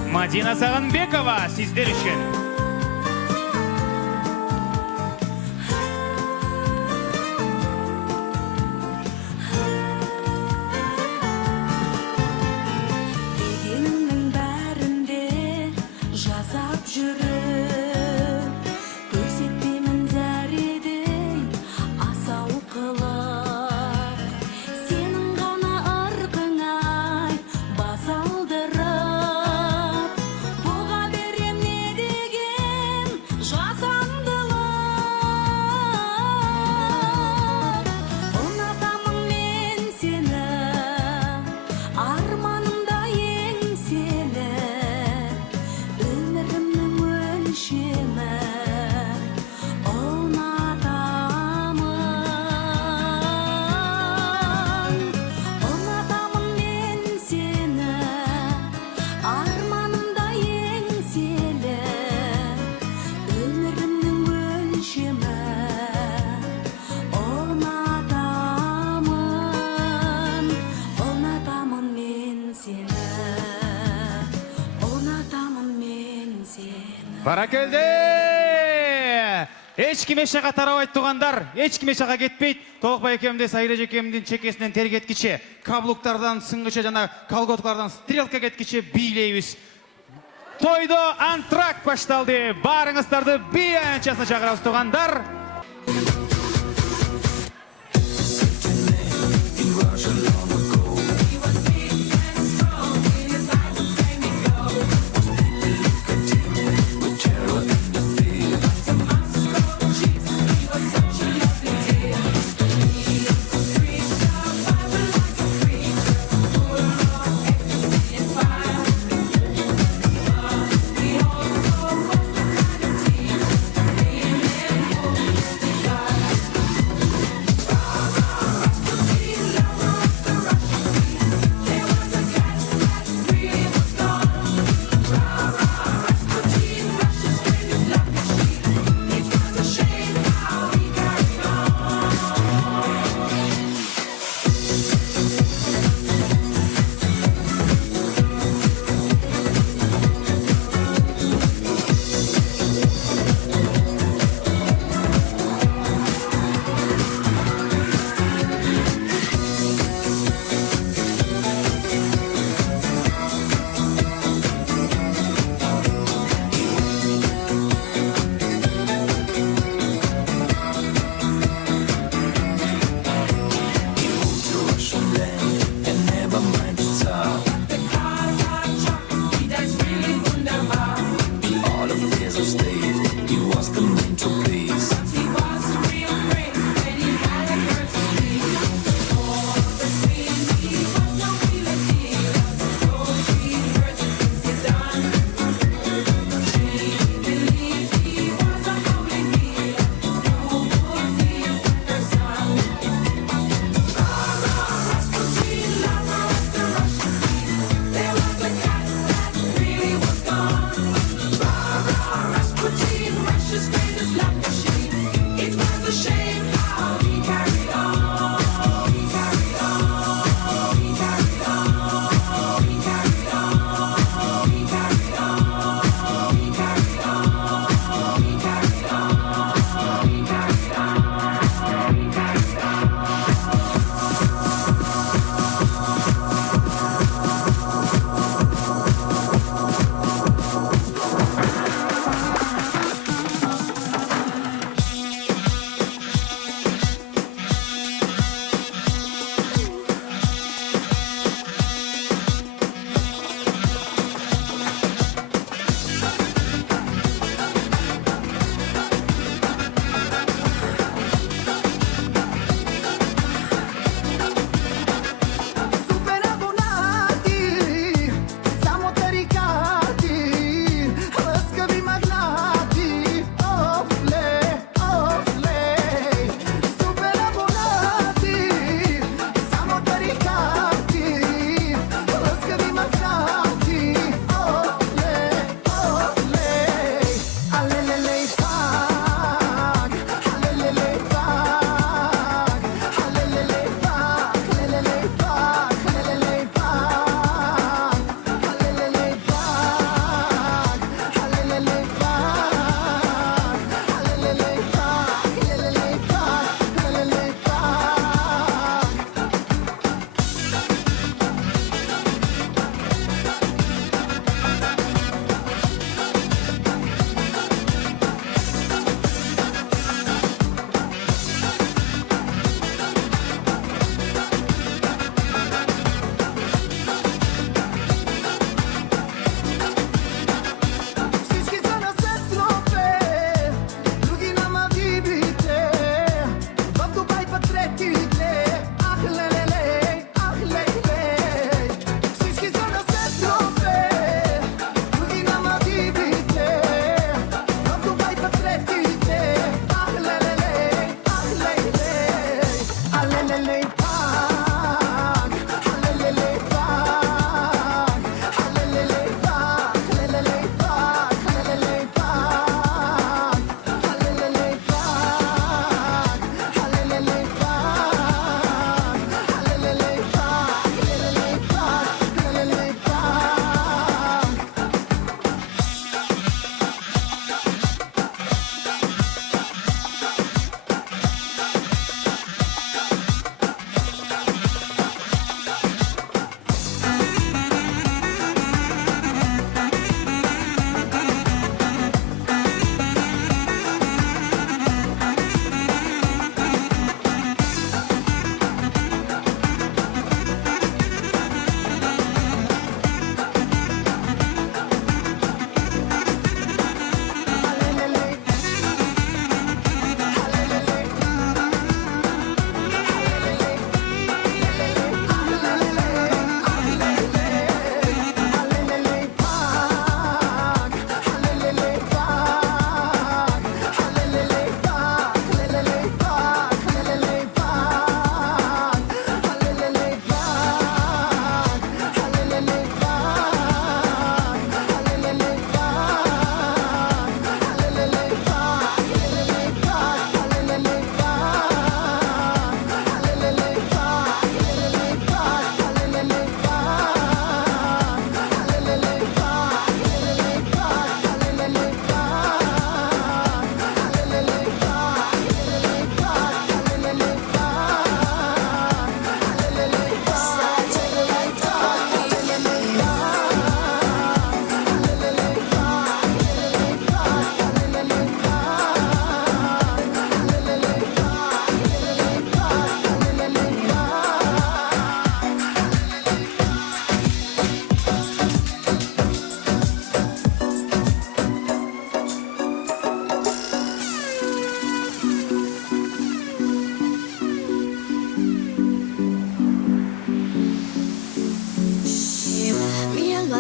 Мадина Сағынбекова сіздер үшін. Дегеніңнің бәрінде жазап жүріп, көрсетпеймін зәредей асау қылып. Сенің ғана ырқыңай бас алдырып, бұға берем не деген жасандылық. Ұнатамын мен сені, арманымда еңселі, өмірімнің өлшемі. Ұнатамын мен сені, арманымда еңселі, өмірімнің өлшемі. Ұнатамын мен сені, ұнатамын мен сені. Баракелде! Ешкім ешаға тарауайт туғандар, ешкім ешаға кетпейді. Толықбай екемде, Сайраж екемден чекесінен тер кеткіче, каблуктардан сыңғыча жана колготкалардан стрелка кеткіче бийлейбіз. Тойдо антракт башталды. Барыңыздарды би анчасына чакырабыз туғандар. the mental please. He was a real friend when he had a virgin dream. For the queen, he was no real deal. No queen virgin things he done. She believed he was a holy deal. Who would give her son? Rasputin, Lazarus, the Russian queen. There was a cat that really was gone. Rasputin, Russia's greatest love machine.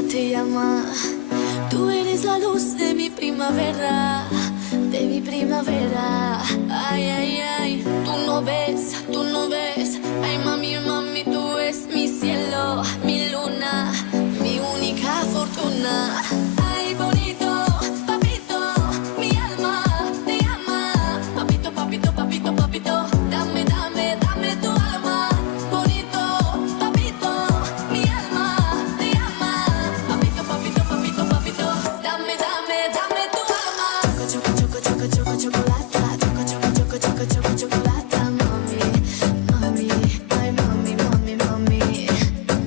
te llama. Tú eres la luz de mi primavera, de mi primavera. Ay, ay, ay, tú no ves, ay mami, mami, tú eres mi cielo, mi luna, mi única fortuna. Ay, bonito, papito, mi alma te llama. Papito, papito, papito, papito, dame, dame, dame tu alma. Bonito, papito, mi alma te llama. Papito, papito, papito, papito, dame, dame, dame tu alma. Choco, choco, choco, choco, chocolata. Choco, choco, choco, choco, choco, chocolata. Mami, mami, ay mami, mami, mami.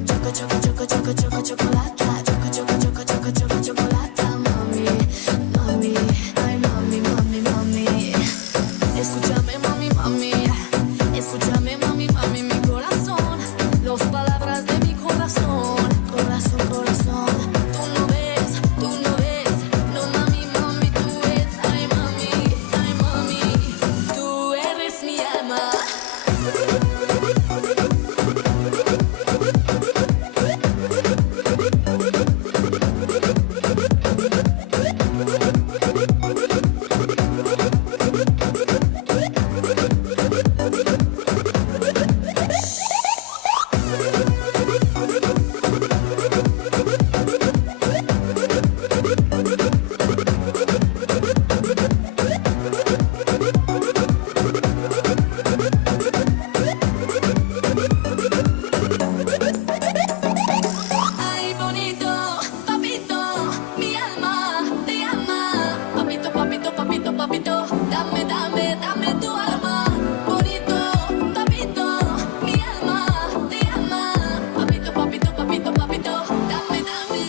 Choco, choco, choco, choco, choco, chocolata. Choco, choco, choco, choco, choco, chocolata. Mami, mami, ay mami, mami, mami. Escúchame, mami, mami. Escúchame, mami, mami, mi corazón. Las palabras de mi corazón. Corazón, corazón. Tú no ves, no mami, mami, tú eres, ay mami, tú eres mi alma. Ay, bonito, papito, mi alma te llama. Papito, papito, papito, papito, dame, dame, dame tu alma. Bonito, papito, mi alma te llama. Papito, papito, papito, papito, dame, dame.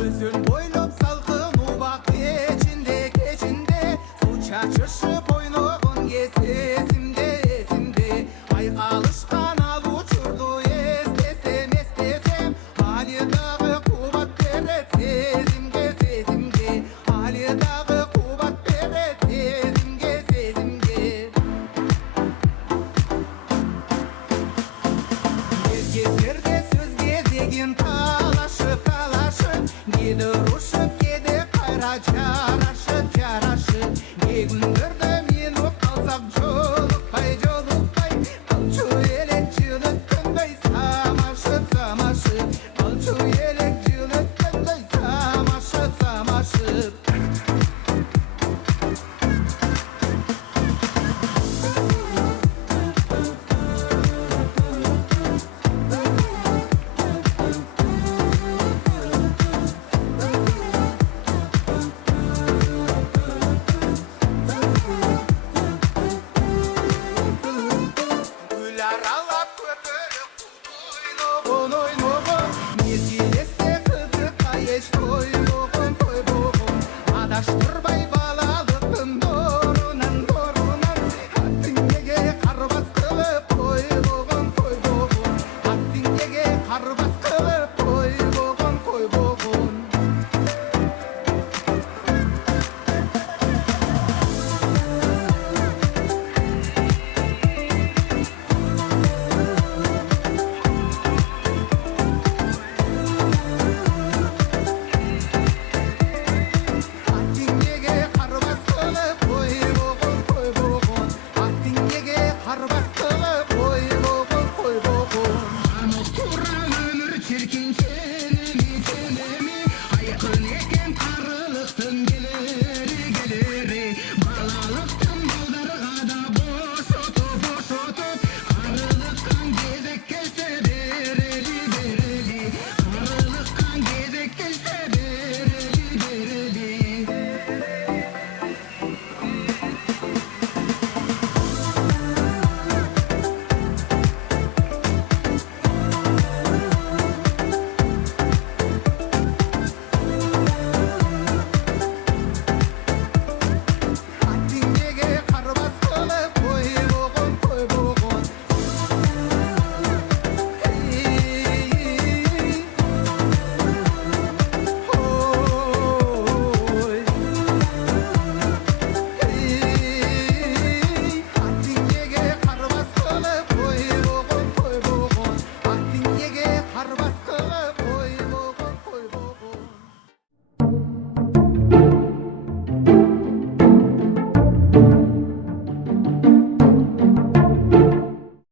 Özün boylop salkım ubak geçinde geçinde su çaçışıp oynuğun yesesimde esimde ay kalışkan al uçurdu estesem estesem hali dağı kubat beret sezimge sezimge hali dağı kubat beret sezimge sezimge Gezgezlerde söz gezegin talaşıp talaşıp Gedi ruşup gedi kayra çaraşıp çaraşıp Ne gündür